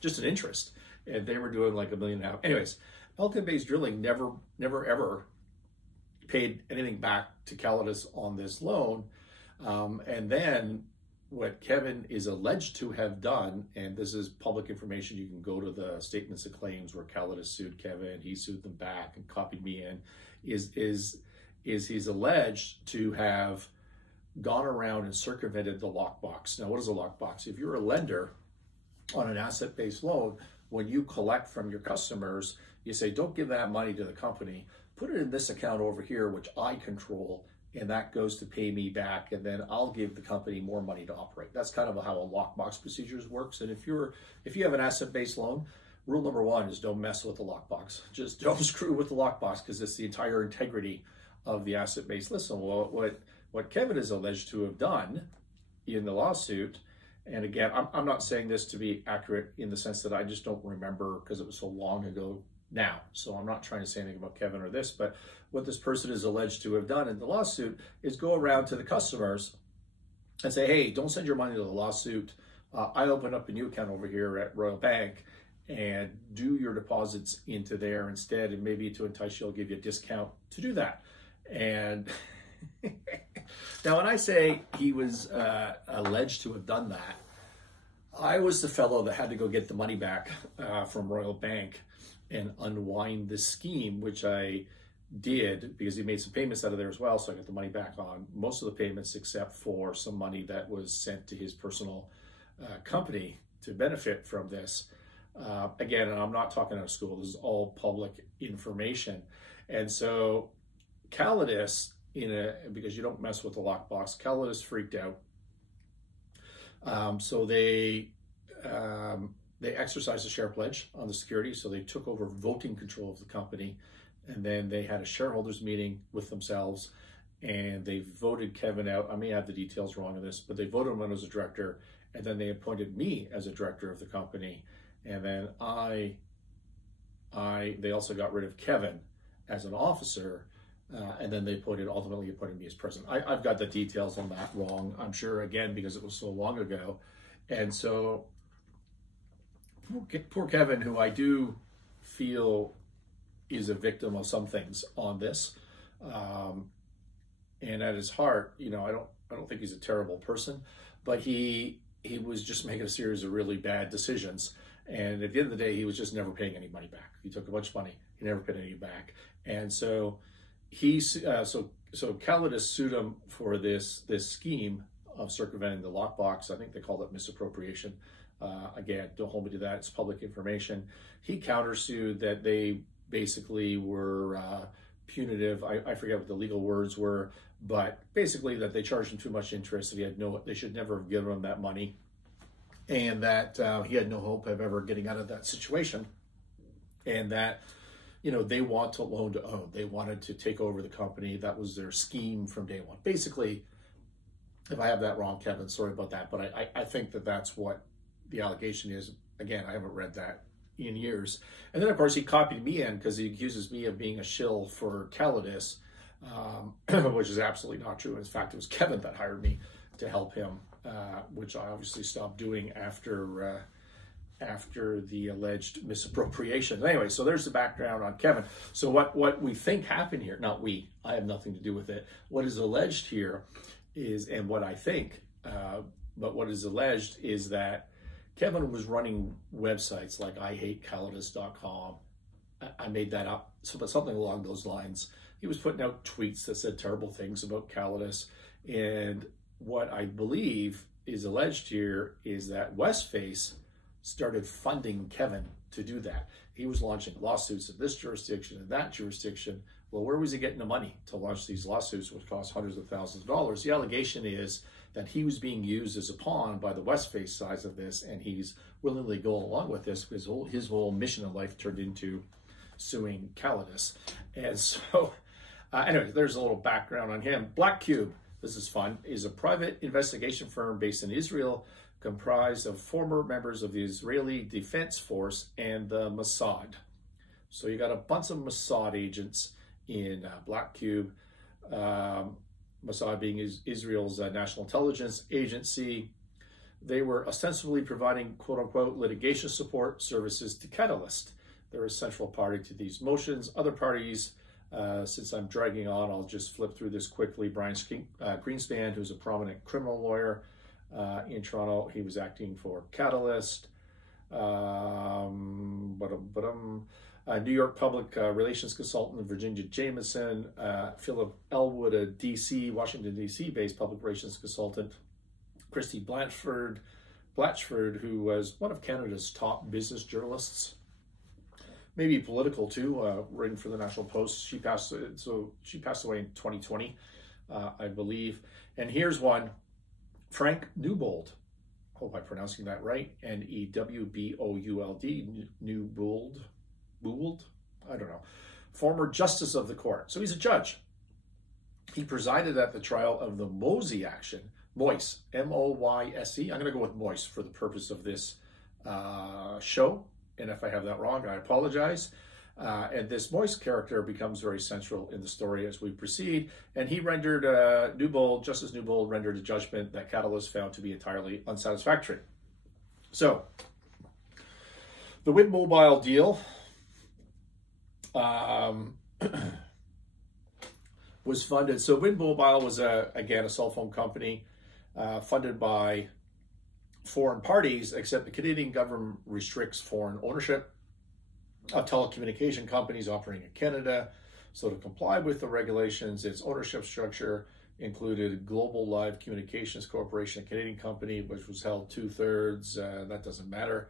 just an interest, and they were doing like $1.5 million. Anyways, Elkin Basin Drilling never ever paid anything back to Calidus on this loan. And then what Kevin is alleged to have done, and this is public information, you can go to the statements of claims where Calidus sued Kevin, he sued them back and copied me in, is he's alleged to have gone around and circumvented the lockbox. Now, what is a lockbox? If you're a lender on an asset-based loan, when you collect from your customers, you say, don't give that money to the company. put it in this account over here, which I control, and that goes to pay me back, and then I'll give the company more money to operate. That's kind of how a lockbox procedures works. And if you have an asset-based loan, rule number one is don't mess with the lockbox. Just don't screw with the lockbox, because it's the entire integrity of the asset-based. Listen, what Kevin is alleged to have done in the lawsuit, and again, I'm not saying this to be accurate in the sense that I just don't remember because it was so long ago now. So I'm not trying to say anything about Kevin or this, but what this person is alleged to have done in the lawsuit is go around to the customers and say, hey, don't send your money to the lawsuit. I open up a new account over here at Royal Bank and do your deposits into there instead, and maybe to entice you, I'll give you a discount to do that. And now when I say he was alleged to have done that, I was the fellow that had to go get the money back from Royal Bank and unwind this scheme, which I did because he made some payments out of there as well. So I got the money back on most of the payments except for some money that was sent to his personal company to benefit from this. Again, and I'm not talking out of school, this is all public information. And so Calidus, because you don't mess with the lockbox, Calidus freaked out. So they exercised a share pledge on the security. So they took over voting control of the company, and then they had a shareholders meeting with themselves, and they voted Kevin out. I may have the details wrong on this, but they voted him out as a director, and then they appointed me as a director of the company. And then they also got rid of Kevin as an officer, and then they ultimately appointed me as president. I've got the details on that wrong, I'm sure, again, because it was so long ago. And so poor Kevin, who I do feel is a victim of some things on this, and at his heart, I don't think he's a terrible person, but he was just making a series of really bad decisions. And at the end of the day, he was just never paying any money back. He took a bunch of money, he never paid any back. And so so Calidus sued him for this scheme of circumventing the lockbox. I think they called it misappropriation. Again, don't hold me to that, it's public information. He countersued that they basically were punitive. I forget what the legal words were, but basically that they charged him too much interest, that they should never have given him that money, and that he had no hope of ever getting out of that situation, and that they want to loan to own. They wanted to take over the company. That was their scheme from day one. Basically, if I have that wrong, Kevin, sorry about that, but I think that that's what the allegation is. Again, I haven't read that in years. And then, of course, he copied me in because he accuses me of being a shill for Calidus, which is absolutely not true. In fact, it was Kevin that hired me to help him, which I obviously stopped doing after the alleged misappropriation. Anyway, so there's the background on Kevin. So what we think happened here, not we, I have nothing to do with it. What is alleged here is, and what I think, but what is alleged is that Kevin was running websites like IHateCalidus.com. I made that up, but something along those lines. He was putting out tweets that said terrible things about Calidus. And what I believe is alleged here is that Westface started funding Kevin to do that. He was launching lawsuits in this jurisdiction and that jurisdiction. Well, where was he getting the money to launch these lawsuits, which cost hundreds of thousands of dollars? The allegation is that he was being used as a pawn by the Westface side of this, and he's willingly going along with this because his whole mission in life turned into suing Calidus. And so, anyway, there's a little background on him. Black Cube, this is fun, is a private investigation firm based in Israel, comprised of former members of the Israeli Defense Force and the Mossad. So you got a bunch of Mossad agents in Black Cube. Mossad being Israel's national intelligence agency. They were ostensibly providing quote-unquote litigation support services to Catalyst. They're a central party to these motions. Other parties, since I'm dragging on, I'll just flip through this quickly. Brian Greenspan, who's a prominent criminal lawyer in Toronto, he was acting for Catalyst. New York Public Relations Consultant Virginia Jameson, Philip Elwood, a Washington, D.C. based public relations consultant, Christy Blatchford, who was one of Canada's top business journalists, maybe political too, written for the National Post. She passed away in 2020, I believe. And here's one, Frank Newbold. Hope I'm pronouncing that right. Newbold. Newbold? I don't know. Former Justice of the Court. So he's a judge. He presided at the trial of the Moise action. Moise, M-O-Y-S-E. I'm going to go with Moise for the purpose of this show. And if I have that wrong, I apologize. And this Moise character becomes very central in the story as we proceed. And he rendered, Justice Newbold rendered a judgment that Catalyst found to be entirely unsatisfactory. So, the Wind Mobile deal was funded. So Wind Mobile was, again, a cell phone company funded by foreign parties, except the Canadian government restricts foreign ownership of telecommunication companies operating in Canada. So to comply with the regulations, its ownership structure included Global Live Communications Corporation, a Canadian company, which was held 2/3, that doesn't matter.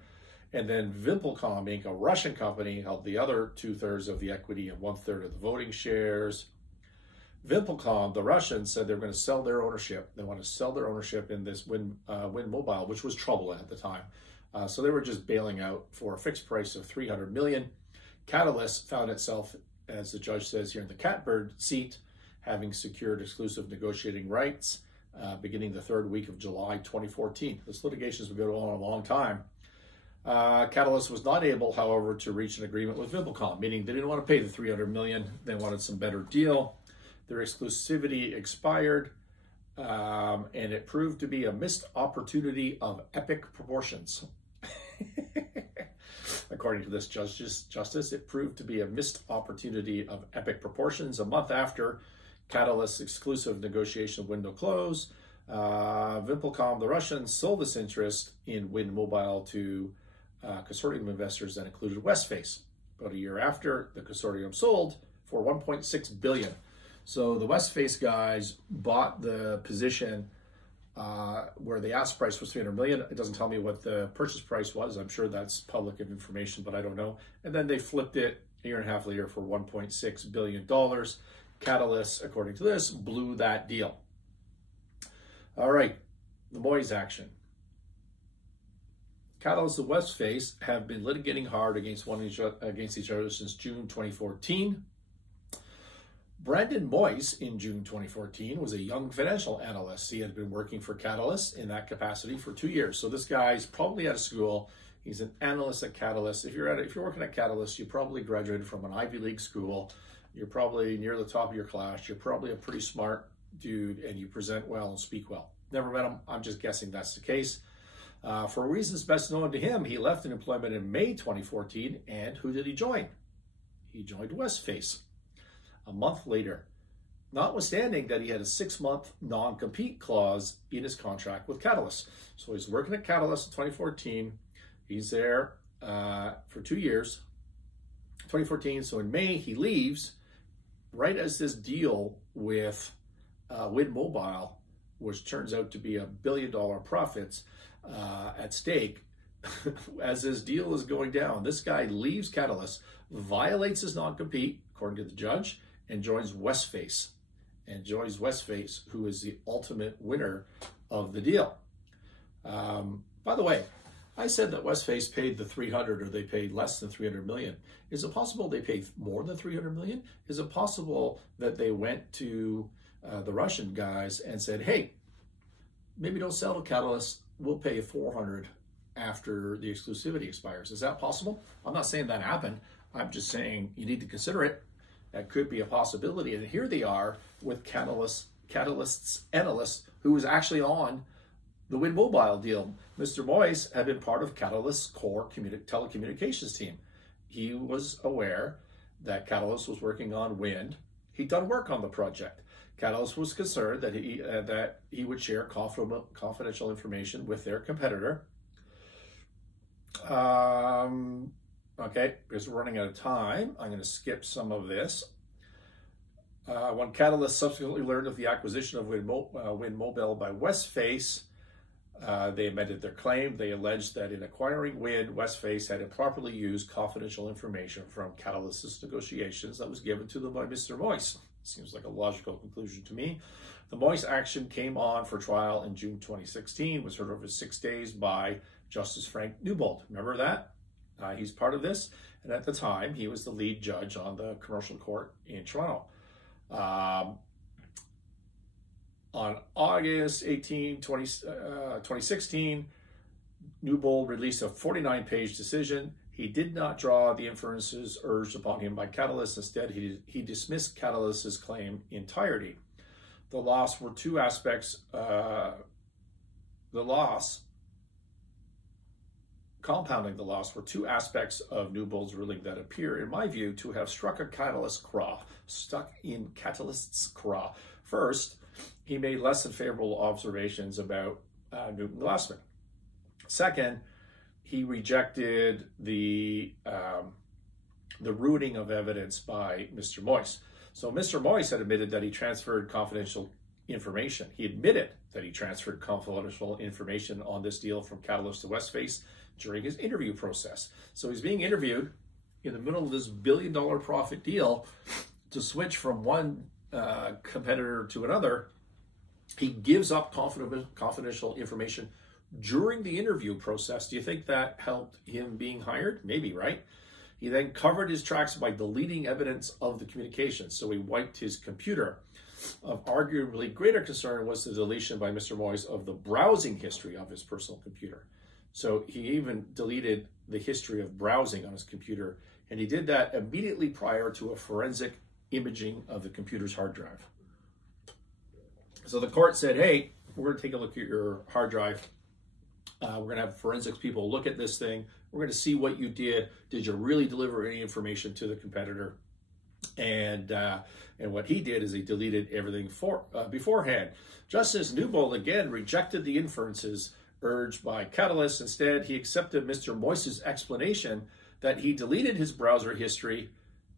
And then Vimpelcom Inc., a Russian company, held the other 2/3 of the equity and 1/3 of the voting shares. Vimpelcom, the Russians, said they were going to sell their ownership. They want to sell their ownership in this Wind Mobile, which was trouble at the time. So they were just bailing out for a fixed price of $300 million. Catalyst found itself, as the judge says here, in the catbird seat, having secured exclusive negotiating rights beginning the third week of July 2014. This litigation has been going on a long time. Catalyst was not able, however, to reach an agreement with Vimpelcom, meaning they didn't want to pay the $300 million. They wanted some better deal. Their exclusivity expired, and it proved to be a missed opportunity of epic proportions. According to this justice, it proved to be a missed opportunity of epic proportions. A month after Catalyst's exclusive negotiation window closed, Vimpelcom, the Russians, sold this interest in Wind Mobile to consortium investors that included Westface. About a year after, the consortium sold for $1.6 billion. So the Westface guys bought the position where the ask price was $300 million. It doesn't tell me what the purchase price was. I'm sure that's public information, but I don't know. And then they flipped it a year and a half later for $1.6 billion. Catalyst, according to this, blew that deal. All right, the Moise action. Catalyst and Westface have been litigating hard against each other since June 2014. Brandon Moise, in June 2014, was a young financial analyst. He had been working for Catalyst in that capacity for 2 years. So this guy's probably out of school. He's an analyst at Catalyst. If you're working at Catalyst, you probably graduated from an Ivy League school. You're probably near the top of your class. You're probably a pretty smart dude, and you present well and speak well. Never met him. I'm just guessing that's the case. For reasons best known to him, he left employment in May 2014, and who did he join? He joined Westface a month later, notwithstanding that he had a 6-month non-compete clause in his contract with Catalyst. So he's working at Catalyst in 2014. He's there for 2 years, 2014. So in May, he leaves right as this deal with Wind Mobile, which turns out to be $1 billion profits at stake. As this deal is going down, this guy leaves Catalyst, violates his non-compete, according to the judge, and joins Westface. Who is the ultimate winner of the deal. By the way, I said that Westface paid the 300, or they paid less than 300 million. Is it possible they paid more than 300 million? Is it possible that they went to the Russian guys and said, hey, maybe don't sell to Catalyst, we'll pay 400 after the exclusivity expires? Is that possible? I'm not saying that happened. I'm just saying you need to consider it. That could be a possibility. And here they are with Catalyst's analyst who was actually on the Wind Mobile deal. Mr. Moise had been part of Catalyst's core telecommunications team. He was aware that Catalyst was working on Wind. He'd done work on the project. Catalyst was concerned that he would share confidential information with their competitor. Okay, because we're running out of time, I'm going to skip some of this. When Catalyst subsequently learned of the acquisition of Wind Mobile by Westface, They amended their claim. They alleged that in acquiring Wynn, Westface had improperly used confidential information from Catalyst's negotiations that was given to them by Mr. Moyse. Seems like a logical conclusion to me. The Moyse action came on for trial in June 2016, was heard over 6 days by Justice Frank Newbold. Remember that? He's part of this. And at the time, he was the lead judge on the commercial court in Toronto. On August 18, 2016, Newbold released a 49-page decision. He did not draw the inferences urged upon him by Catalyst. Instead, he dismissed Catalyst's claim entirety. The loss were two aspects. Compounding the loss were two aspects of Newbold's ruling that appear, in my view, to have stuck in Catalyst's craw. First, he made less than favorable observations about Newton Glassman. Second, he rejected the rooting of evidence by Mr. Moyse. So Mr. Moyse had admitted that he transferred confidential information. He admitted that he transferred confidential information on this deal from Catalyst to Westface during his interview process. So he's being interviewed in the middle of this billion-dollar profit deal to switch from one competitor to another. He gives up confidential information during the interview process. Do you think that helped him being hired? Maybe, right? He then covered his tracks by deleting evidence of the communication. So he wiped his computer. Of arguably greater concern was the deletion by Mr. Moyse of the browsing history of his personal computer. So he even deleted the history of browsing on his computer, and he did that immediately prior to a forensic imaging of the computer's hard drive. So the court said, hey, we're going to take a look at your hard drive. We're going to have forensics people look at this thing. We're going to see what you did. Did you really deliver any information to the competitor? And what he did is he deleted everything beforehand. Justice Newbold again rejected the inferences urged by Catalyst. Instead, he accepted Mr. Moyse's explanation that he deleted his browser history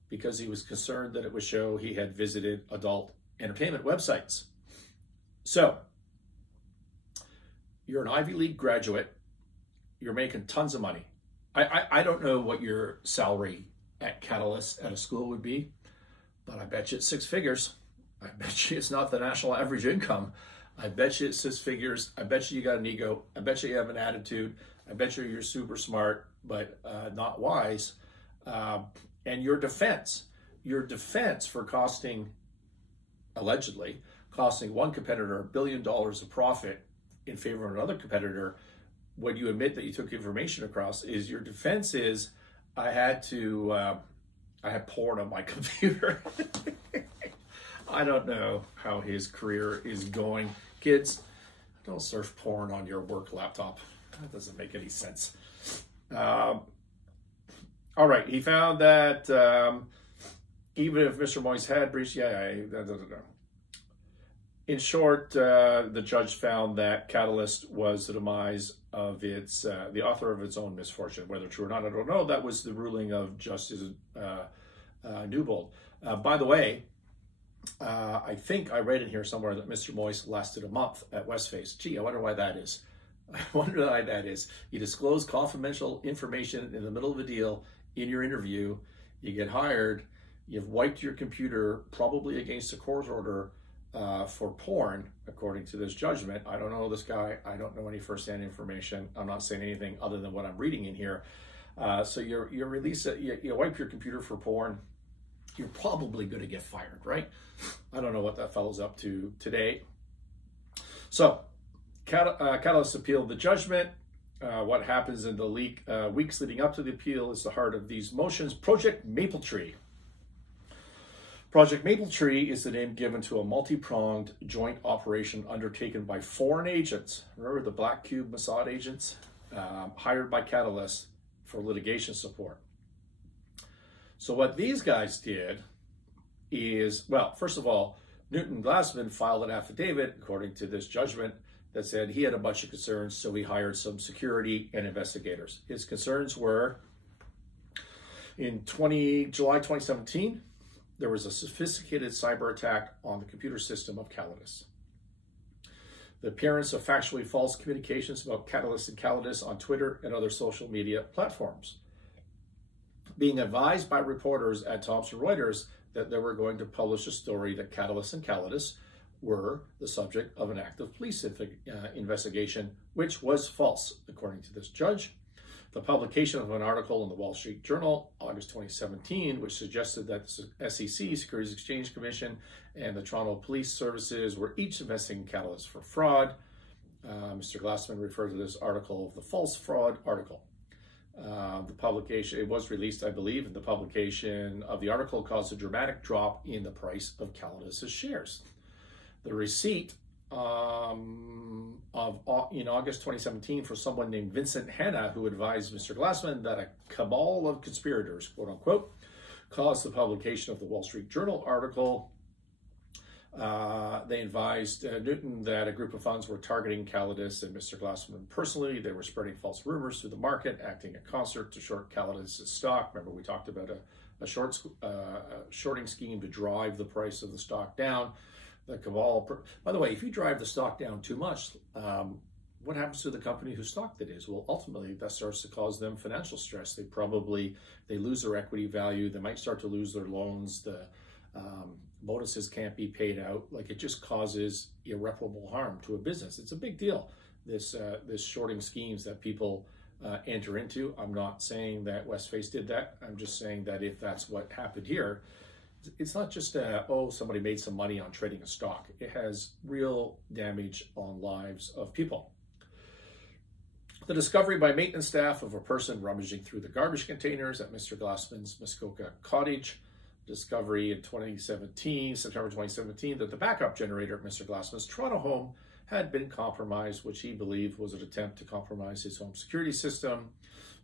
because he was concerned that it would show he had visited adult entertainment websites. So, you're an Ivy League graduate. You're making tons of money. I don't know what your salary at Catalyst at a school would be, but I bet you it's 6 figures. I bet you it's not the national average income. I bet you it's 6 figures. I bet you got an ego. I bet you have an attitude. I bet you're super smart, but not wise. And your defense for allegedly costing one competitor $1 billion of profit in favor of another competitor, when you admit that you took information across, is your defense is, I had porn on my computer. I don't know how his career is going. Kids, don't surf porn on your work laptop. That doesn't make any sense. All right, he found that even if Mr. Moyse had breached, in short, the judge found that Catalyst was the demise of the author of its own misfortune. Whether true or not, I don't know. That was the ruling of Justice Newbold. By the way, I think I read in here somewhere that Mr. Moyse lasted a month at Westface. Gee, I wonder why that is. I wonder why that is. You disclose confidential information in the middle of a deal in your interview. You get hired. You've wiped your computer, probably against a court order, for porn, according to this judgment. I don't know this guy. I don't know any firsthand information. I'm not saying anything other than what I'm reading in here. So you wipe your computer for porn. You're probably going to get fired, right? I don't know what that fellow's up to today. So Catalyst appealed the judgment. What happens in the weeks leading up to the appeal is the heart of these motions. Project Mapletree. Project Mapletree is the name given to a multi-pronged joint operation undertaken by foreign agents. Remember the Black Cube Mossad agents? Hired by Catalyst for litigation support. So what these guys did is, well, first of all, Newton Glassman filed an affidavit, according to this judgment, that said he had a bunch of concerns, so he hired some security and investigators. His concerns were, in July 2017, there was a sophisticated cyber attack on the computer system of Catalyst. the appearance of factually false communications about Catalyst and Calidus on Twitter and other social media platforms. Being advised by reporters at Thomson Reuters that they were going to publish a story that Catalyst and Calidus were the subject of an active police investigation, which was false, according to this judge. The publication of an article in the Wall Street Journal, August 2017, which suggested that the SEC, Securities Exchange Commission, and the Toronto Police Services were each investigating Catalyst for fraud. Mr. Glassman referred to this article as the false fraud article. The publication, it was released, I believe, and the publication of the article caused a dramatic drop in the price of Calidus' shares. The receipt in August 2017 for someone named Vincent Hanna, who advised Mr. Glassman that a cabal of conspirators, quote unquote, caused the publication of the Wall Street Journal article. They advised Newton that a group of funds were targeting Calidus and Mr. Glassman personally. They were spreading false rumors through the market, acting in concert to short Calidus' stock. Remember, we talked about a shorting scheme to drive the price of the stock down. The cabal, by the way, if you drive the stock down too much, what happens to the company whose stock that is? Well, ultimately, that starts to cause them financial stress. They lose their equity value. They might start to lose their loans. The bonuses can't be paid out. Like, it just causes irreparable harm to a business. It's a big deal, this shorting schemes that people enter into. I'm not saying that Westface did that. I'm just saying that if that's what happened here, it's not just, somebody made some money on trading a stock. It has real damage on lives of people. The discovery by maintenance staff of a person rummaging through the garbage containers at Mr. Glassman's Muskoka cottage. Discovery in September 2017, that the backup generator at Mr. Glassman's Toronto home had been compromised, which he believed was an attempt to compromise his home security system,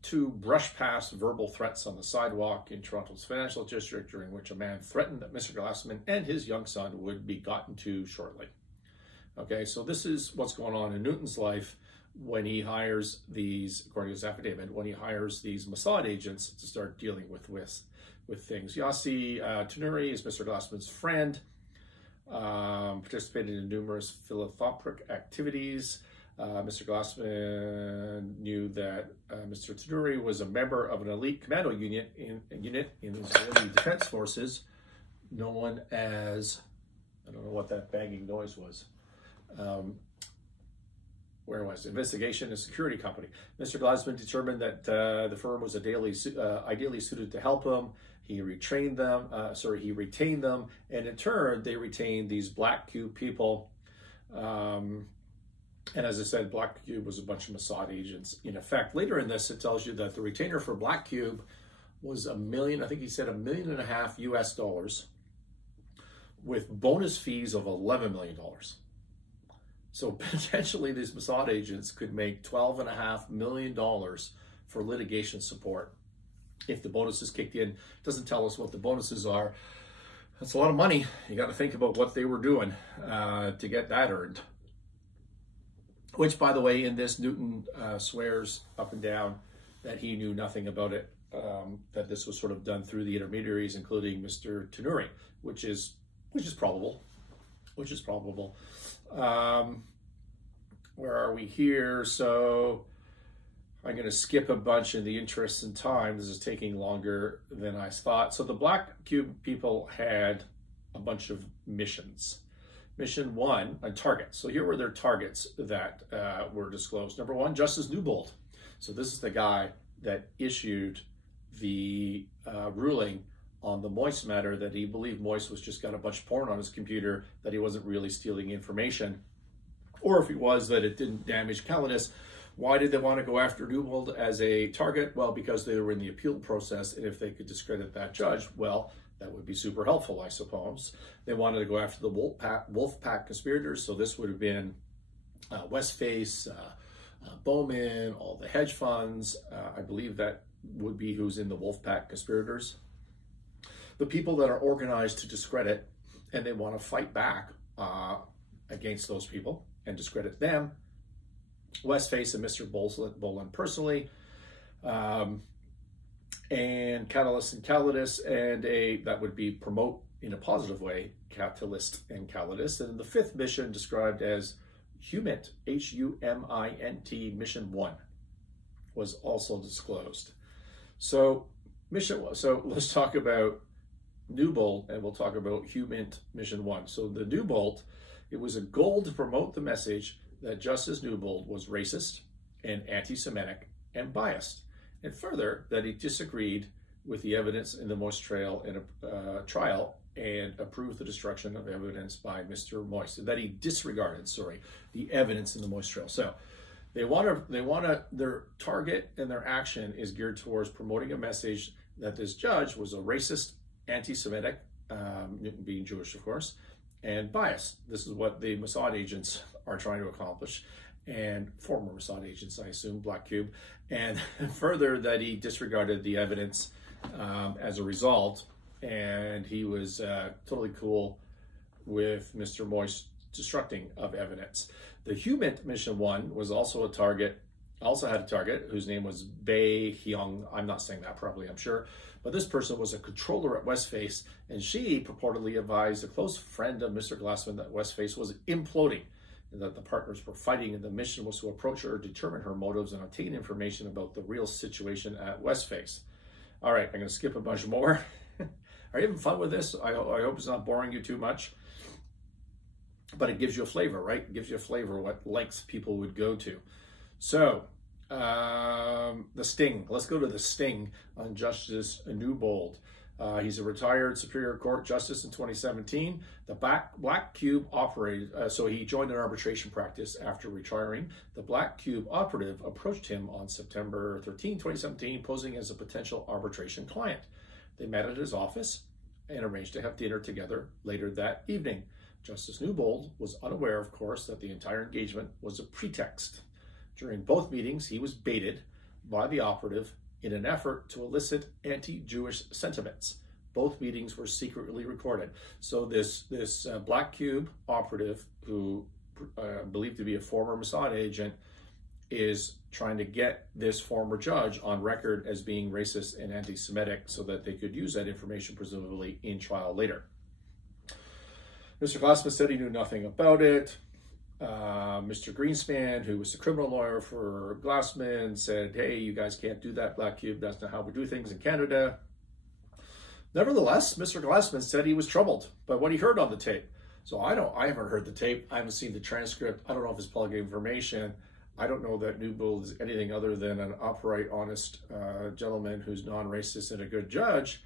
to brush past verbal threats on the sidewalk in Toronto's financial district, during which a man threatened that Mr. Glassman and his young son would be gotten to shortly. Okay, so this is what's going on in Newton's life when he hires these, according to his affidavit, when he hires these Mossad agents to start dealing with things. Yossi Tanuri is Mr. Glassman's friend, participated in numerous philanthropic activities. Mr. Glassman knew that Mr. Tanuri was a member of an elite commando unit in the Israeli Defense Forces, known as, I don't know what that banging noise was. Where was it? Investigation and Security Company. Mr. Glassman determined that the firm was ideally suited to help him. He retained them, and in turn, they retained these Black Cube people. And as I said, Black Cube was a bunch of Mossad agents. In effect, later in this, it tells you that the retainer for Black Cube was $1 million, I think he said $1.5 million US, with bonus fees of $11 million. So potentially these Mossad agents could make $12.5 million for litigation support if the bonuses kicked in. It doesn't tell us what the bonuses are. That's a lot of money. You got to think about what they were doing to get that earned. Which, by the way, in this, Newton swears up and down that he knew nothing about it, that this was sort of done through the intermediaries, including Mr. Tanuri, which is probable. Where are we here? So I'm going to skip a bunch in the interest in time. This is taking longer than I thought. So the Black Cube people had a bunch of missions. Mission 1, and targets. So here were their targets that were disclosed. Number 1, Justice Newbold. So this is the guy that issued the ruling on the Moist matter, that he believed Moist was just got a bunch of porn on his computer, that he wasn't really stealing information. Or if he was, that it didn't damage Calidus. Why did they want to go after Newbold as a target? Well, because they were in the appeal process, and if they could discredit that judge, well, that would be super helpful, I suppose. They wanted to go after the Wolfpack conspirators, so this would have been Westface, Bowman, all the hedge funds. I believe that would be who's in the Wolfpack conspirators. The people that are organized to discredit, and they want to fight back against those people and discredit them. Westface and Mr. Boland personally. And Catalyst and Calidus, and that would be promote in a positive way, Catalyst and Calidus. And the 5th mission described as HUMINT, H-U-M-I-N-T, Mission 1 was also disclosed. So let's talk about Newbold, and we'll talk about HUMINT Mission 1. So the Newbold, it was a goal to promote the message that Justice Newbold was racist and anti-Semitic and biased, and further, that he disagreed with the evidence in the Moyse trial and approved the destruction of evidence by Mr. Moyse, and that he disregarded, the evidence in the Moyse trial. So their target and their action is geared towards promoting a message that this judge was a racist, anti-Semitic, Newton being Jewish, of course, and biased. This is what the Mossad agents are trying to accomplish, and former Mossad agents, I assume, Black Cube, and further, that he disregarded the evidence as a result, and he was totally cool with Mr. Moyse destructing of evidence. The HUMINT Mission 1 was also had a target whose name was Bae Hyung. I'm not saying that properly, I'm sure, but this person was a controller at Westface, and she purportedly advised a close friend of Mr. Glassman that Westface was imploding and that the partners were fighting, and the mission was to approach her, determine her motives, and obtain information about the real situation at Westface. All right, I'm going to skip a bunch more. Are you having fun with this? I hope it's not boring you too much. But it gives you a flavor, right? It gives you a flavor what lengths people would go to. So, the sting. Let's go to the sting on Justice Newbold. He's a retired Superior Court Justice in 2017. The Black Cube operated, so he joined an arbitration practice after retiring. The Black Cube operative approached him on September 13, 2017, posing as a potential arbitration client. They met at his office and arranged to have dinner together later that evening. Justice Newbold was unaware, of course, that the entire engagement was a pretext. During both meetings, he was baited by the operative in an effort to elicit anti-Jewish sentiments. Both meetings were secretly recorded. So this Black Cube operative, who believed to be a former Mossad agent, is trying to get this former judge on record as being racist and anti-Semitic so that they could use that information, presumably, in trial later. Mr. Glassman said he knew nothing about it. Mr. Greenspan, who was the criminal lawyer for Glassman, said, hey, you guys can't do that, Black Cube. That's not how we do things in Canada. Nevertheless, Mr. Glassman said he was troubled by what he heard on the tape. So I haven't heard the tape. I haven't seen the transcript. I don't know if it's public information. I don't know that Newbold is anything other than an upright, honest gentleman who's non-racist and a good judge.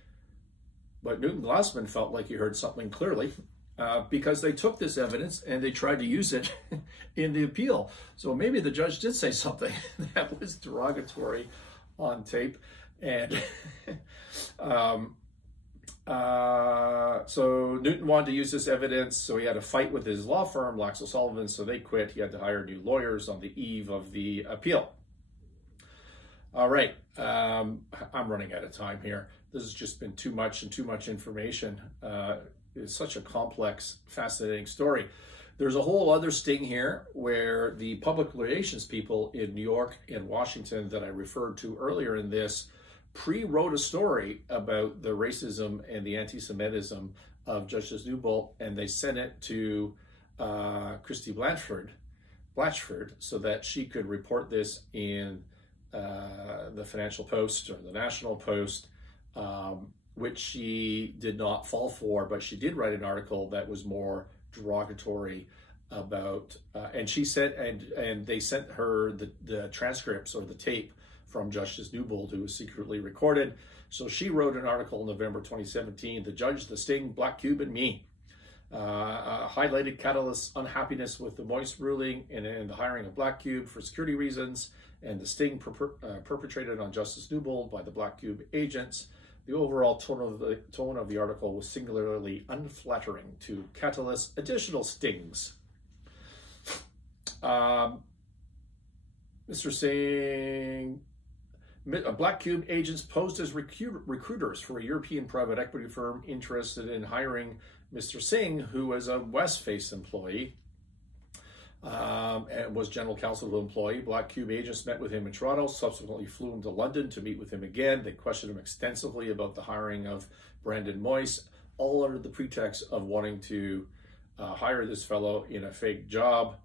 But Newton Glassman felt like he heard something clearly. Because they took this evidence and they tried to use it in the appeal. So maybe the judge did say something that was derogatory on tape. And so Newton wanted to use this evidence, so he had a fight with his law firm, Laxell Sullivan, so they quit. He had to hire new lawyers on the eve of the appeal. All right, I'm running out of time here. This has just been too much and too much information. It's such a complex, fascinating story. There's a whole other sting here where the public relations people in New York and Washington that I referred to earlier in this pre-wrote a story about the racism and the anti-Semitism of Justice Newbold, and they sent it to Christy Blatchford so that she could report this in the Financial Post or the National Post, which she did not fall for, but she did write an article that was more derogatory about, and she said, and they sent her the transcripts or the tape from Justice Newbold, who was secretly recorded. So she wrote an article in November 2017, The Judge, the Sting, Black Cube, and Me, highlighted Catalyst's unhappiness with the Moyse ruling and the hiring of Black Cube for security reasons, and the sting perpetrated on Justice Newbold by the Black Cube agents. The overall tone of the article was singularly unflattering to Catalyst's additional stings. Mr. Singh, Black Cube agents posed as recruiters for a European private equity firm interested in hiring Mr. Singh, who was a Westface employee and was general counsel of the employee. Black Cube agents met with him in Toronto, subsequently flew him to London to meet with him again. They questioned him extensively about the hiring of Brandon Moyse, all under the pretext of wanting to hire this fellow in a fake job.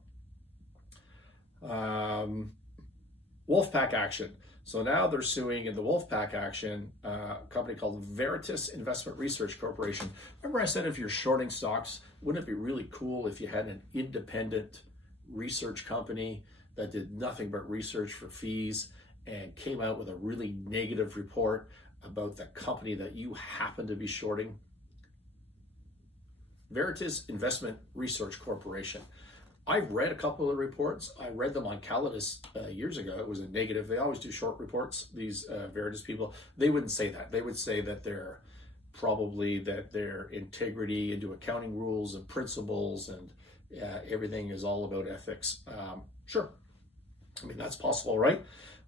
Wolfpack action. So now they're suing in the Wolfpack action a company called Veritas Investment Research Corporation. Remember I said if you're shorting stocks, wouldn't it be really cool if you had an independent research company that did nothing but research for fees and came out with a really negative report about the company that you happen to be shorting? Veritas Investment Research Corporation. I've read a couple of the reports. I read them on Calidus years ago. It was a negative. They always do short reports, these Veritas people. They wouldn't say that. They would say that they're probably that their integrity into accounting rules and principles and everything is all about ethics. Sure. I mean, that's possible, right?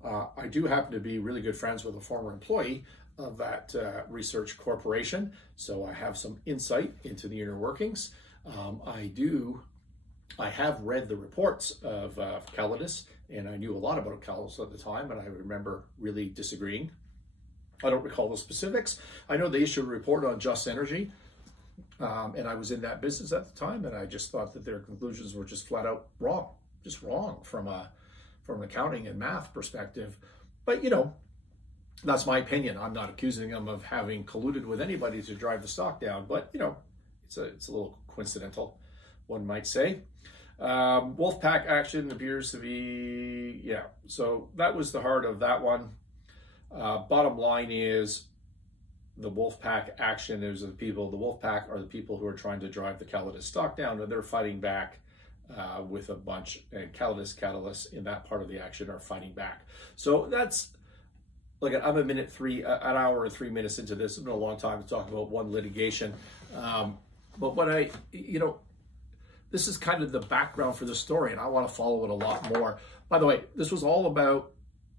I do happen to be really good friends with a former employee of that research corporation, so I have some insight into the inner workings. I have read the reports of Calidus, and I knew a lot about Calidus at the time, and I remember really disagreeing. I don't recall the specifics. I know they issued a report on Just Energy, and I was in that business at the time, and I just thought that their conclusions were just flat out wrong, just wrong from an accounting and math perspective. But, you know, that's my opinion. I'm not accusing them of having colluded with anybody to drive the stock down, but, you know, it's a little coincidental, one might say. Wolfpack action appears to be, yeah, so that was the heart of that one. Bottom line is the Wolfpack action is the Wolfpack are the people who are trying to drive the Calidus stock down, and they're fighting back with a bunch, and Calidus in that part of the action are fighting back. So that's, look, I'm an hour and 3 minutes into this. It's been a long time to talk about one litigation. But what this is kind of the background for the story, and I want to follow it a lot more. By the way, this was all about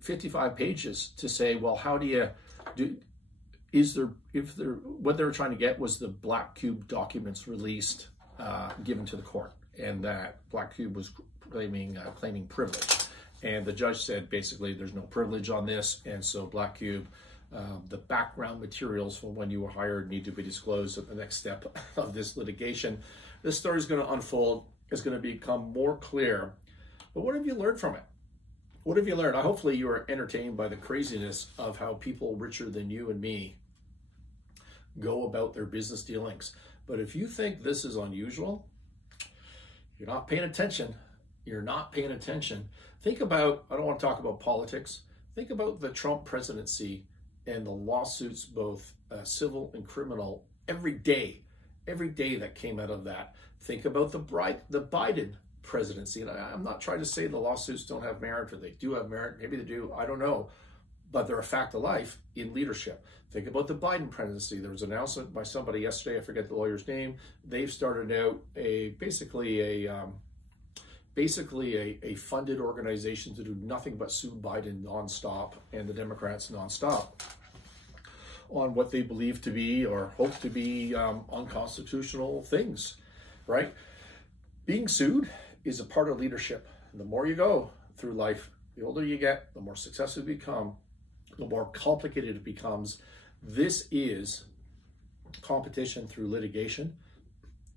55 pages to say, well, how do you do, what they were trying to get was the Black Cube documents released, given to the court, and that Black Cube was claiming privilege. And the judge said, basically, there's no privilege on this, and so Black Cube, the background materials from when you were hired need to be disclosed at the next step of this litigation. This story is going to unfold. It's going to become more clear. But what have you learned from it? What have you learned? Hopefully you are entertained by the craziness of how people richer than you and me go about their business dealings. But if you think this is unusual, you're not paying attention. You're not paying attention. Think about, I don't want to talk about politics. Think about the Trump presidency and the lawsuits, both civil and criminal, every day that came out of that. Think about the Biden presidency. And I'm not trying to say the lawsuits don't have merit, or they do have merit. Maybe they do, I don't know. But they're a fact of life in leadership. Think about the Biden presidency. There was an announcement by somebody yesterday, I forget the lawyer's name. They've started out basically a funded organization to do nothing but sue Biden nonstop and the Democrats nonstop on what they believe to be or hope to be unconstitutional things, right? Being sued is a part of leadership. And the more you go through life, the older you get, the more successful you become, the more complicated it becomes. This is competition through litigation.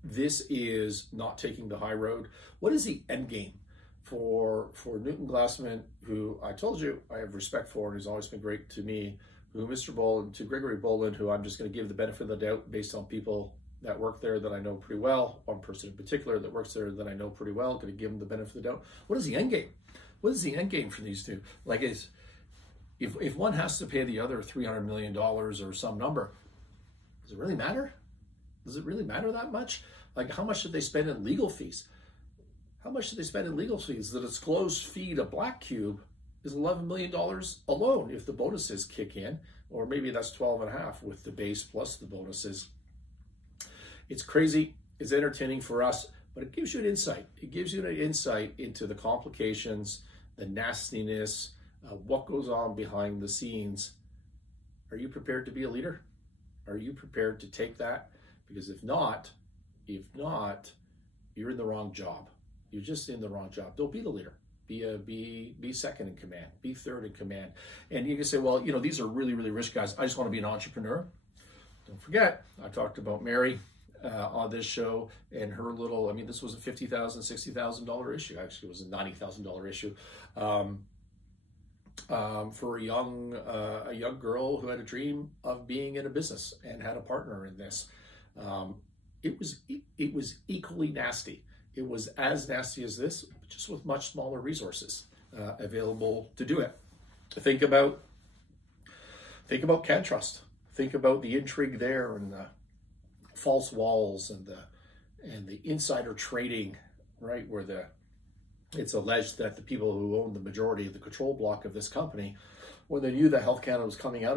This is not taking the high road. What is the end game for Newton Glassman, who I told you I have respect for and who's always been great to me, who Mr. Boland, to Gregory Boland, who I'm just going to give the benefit of the doubt based on people that work there that I know pretty well, one person in particular that works there that I know pretty well, going to give him the benefit of the doubt. What is the end game? What is the end game for these two? Like, if one has to pay the other $300 million or some number, does it really matter? Does it really matter that much? Like, how much did they spend in legal fees? How much did they spend in legal fees? The disclosed fee to Black Cube is $11 million alone if the bonuses kick in, or maybe that's 12.5 with the base plus the bonuses. It's crazy. It's entertaining for us, but it gives you an insight. It gives you an insight into the complications, the nastiness, what goes on behind the scenes. Are you prepared to be a leader? Are you prepared to take that? Because if not, you're in the wrong job. You're just in the wrong job. Don't be the leader. Be second in command. Be third in command. And you can say, well, these are really, really rich guys. I just want to be an entrepreneur. Don't forget, I talked about Mary on this show, and her little, I mean, this was a $50,000, $60,000 issue. Actually, it was a $90,000 issue for a young girl who had a dream of being in a business and had a partner in this. It was equally nasty. It was as nasty as this, just with much smaller resources available to do it. Think about CanTrust. Think about the intrigue there, and the false walls, and the insider trading, right? Where it's alleged that the people who owned the majority of the control block of this company, when they knew that Health Canada was coming at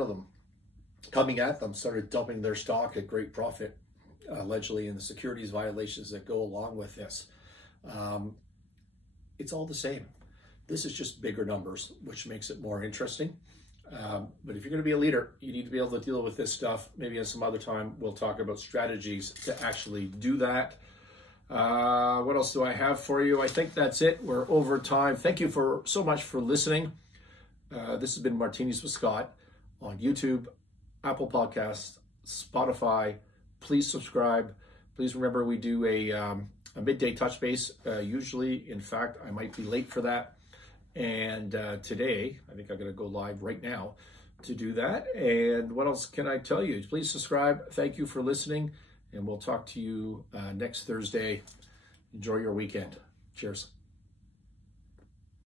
them, started dumping their stock at great profit, allegedly, in the securities violations that go along with this. It's all the same. This is just bigger numbers, which makes it more interesting. But if you're going to be a leader, you need to be able to deal with this stuff. Maybe at some other time, we'll talk about strategies to actually do that. What else do I have for you? I think that's it. We're over time. Thank you so much for listening. This has been Martinis with Scott on YouTube, Apple Podcasts, Spotify. Please subscribe. Please remember, we do a midday touch base. Usually, in fact, I might be late for that. And today, I think I'm going to go live right now to do that. And what else can I tell you? Please subscribe. Thank you for listening. And we'll talk to you next Thursday. Enjoy your weekend. Cheers.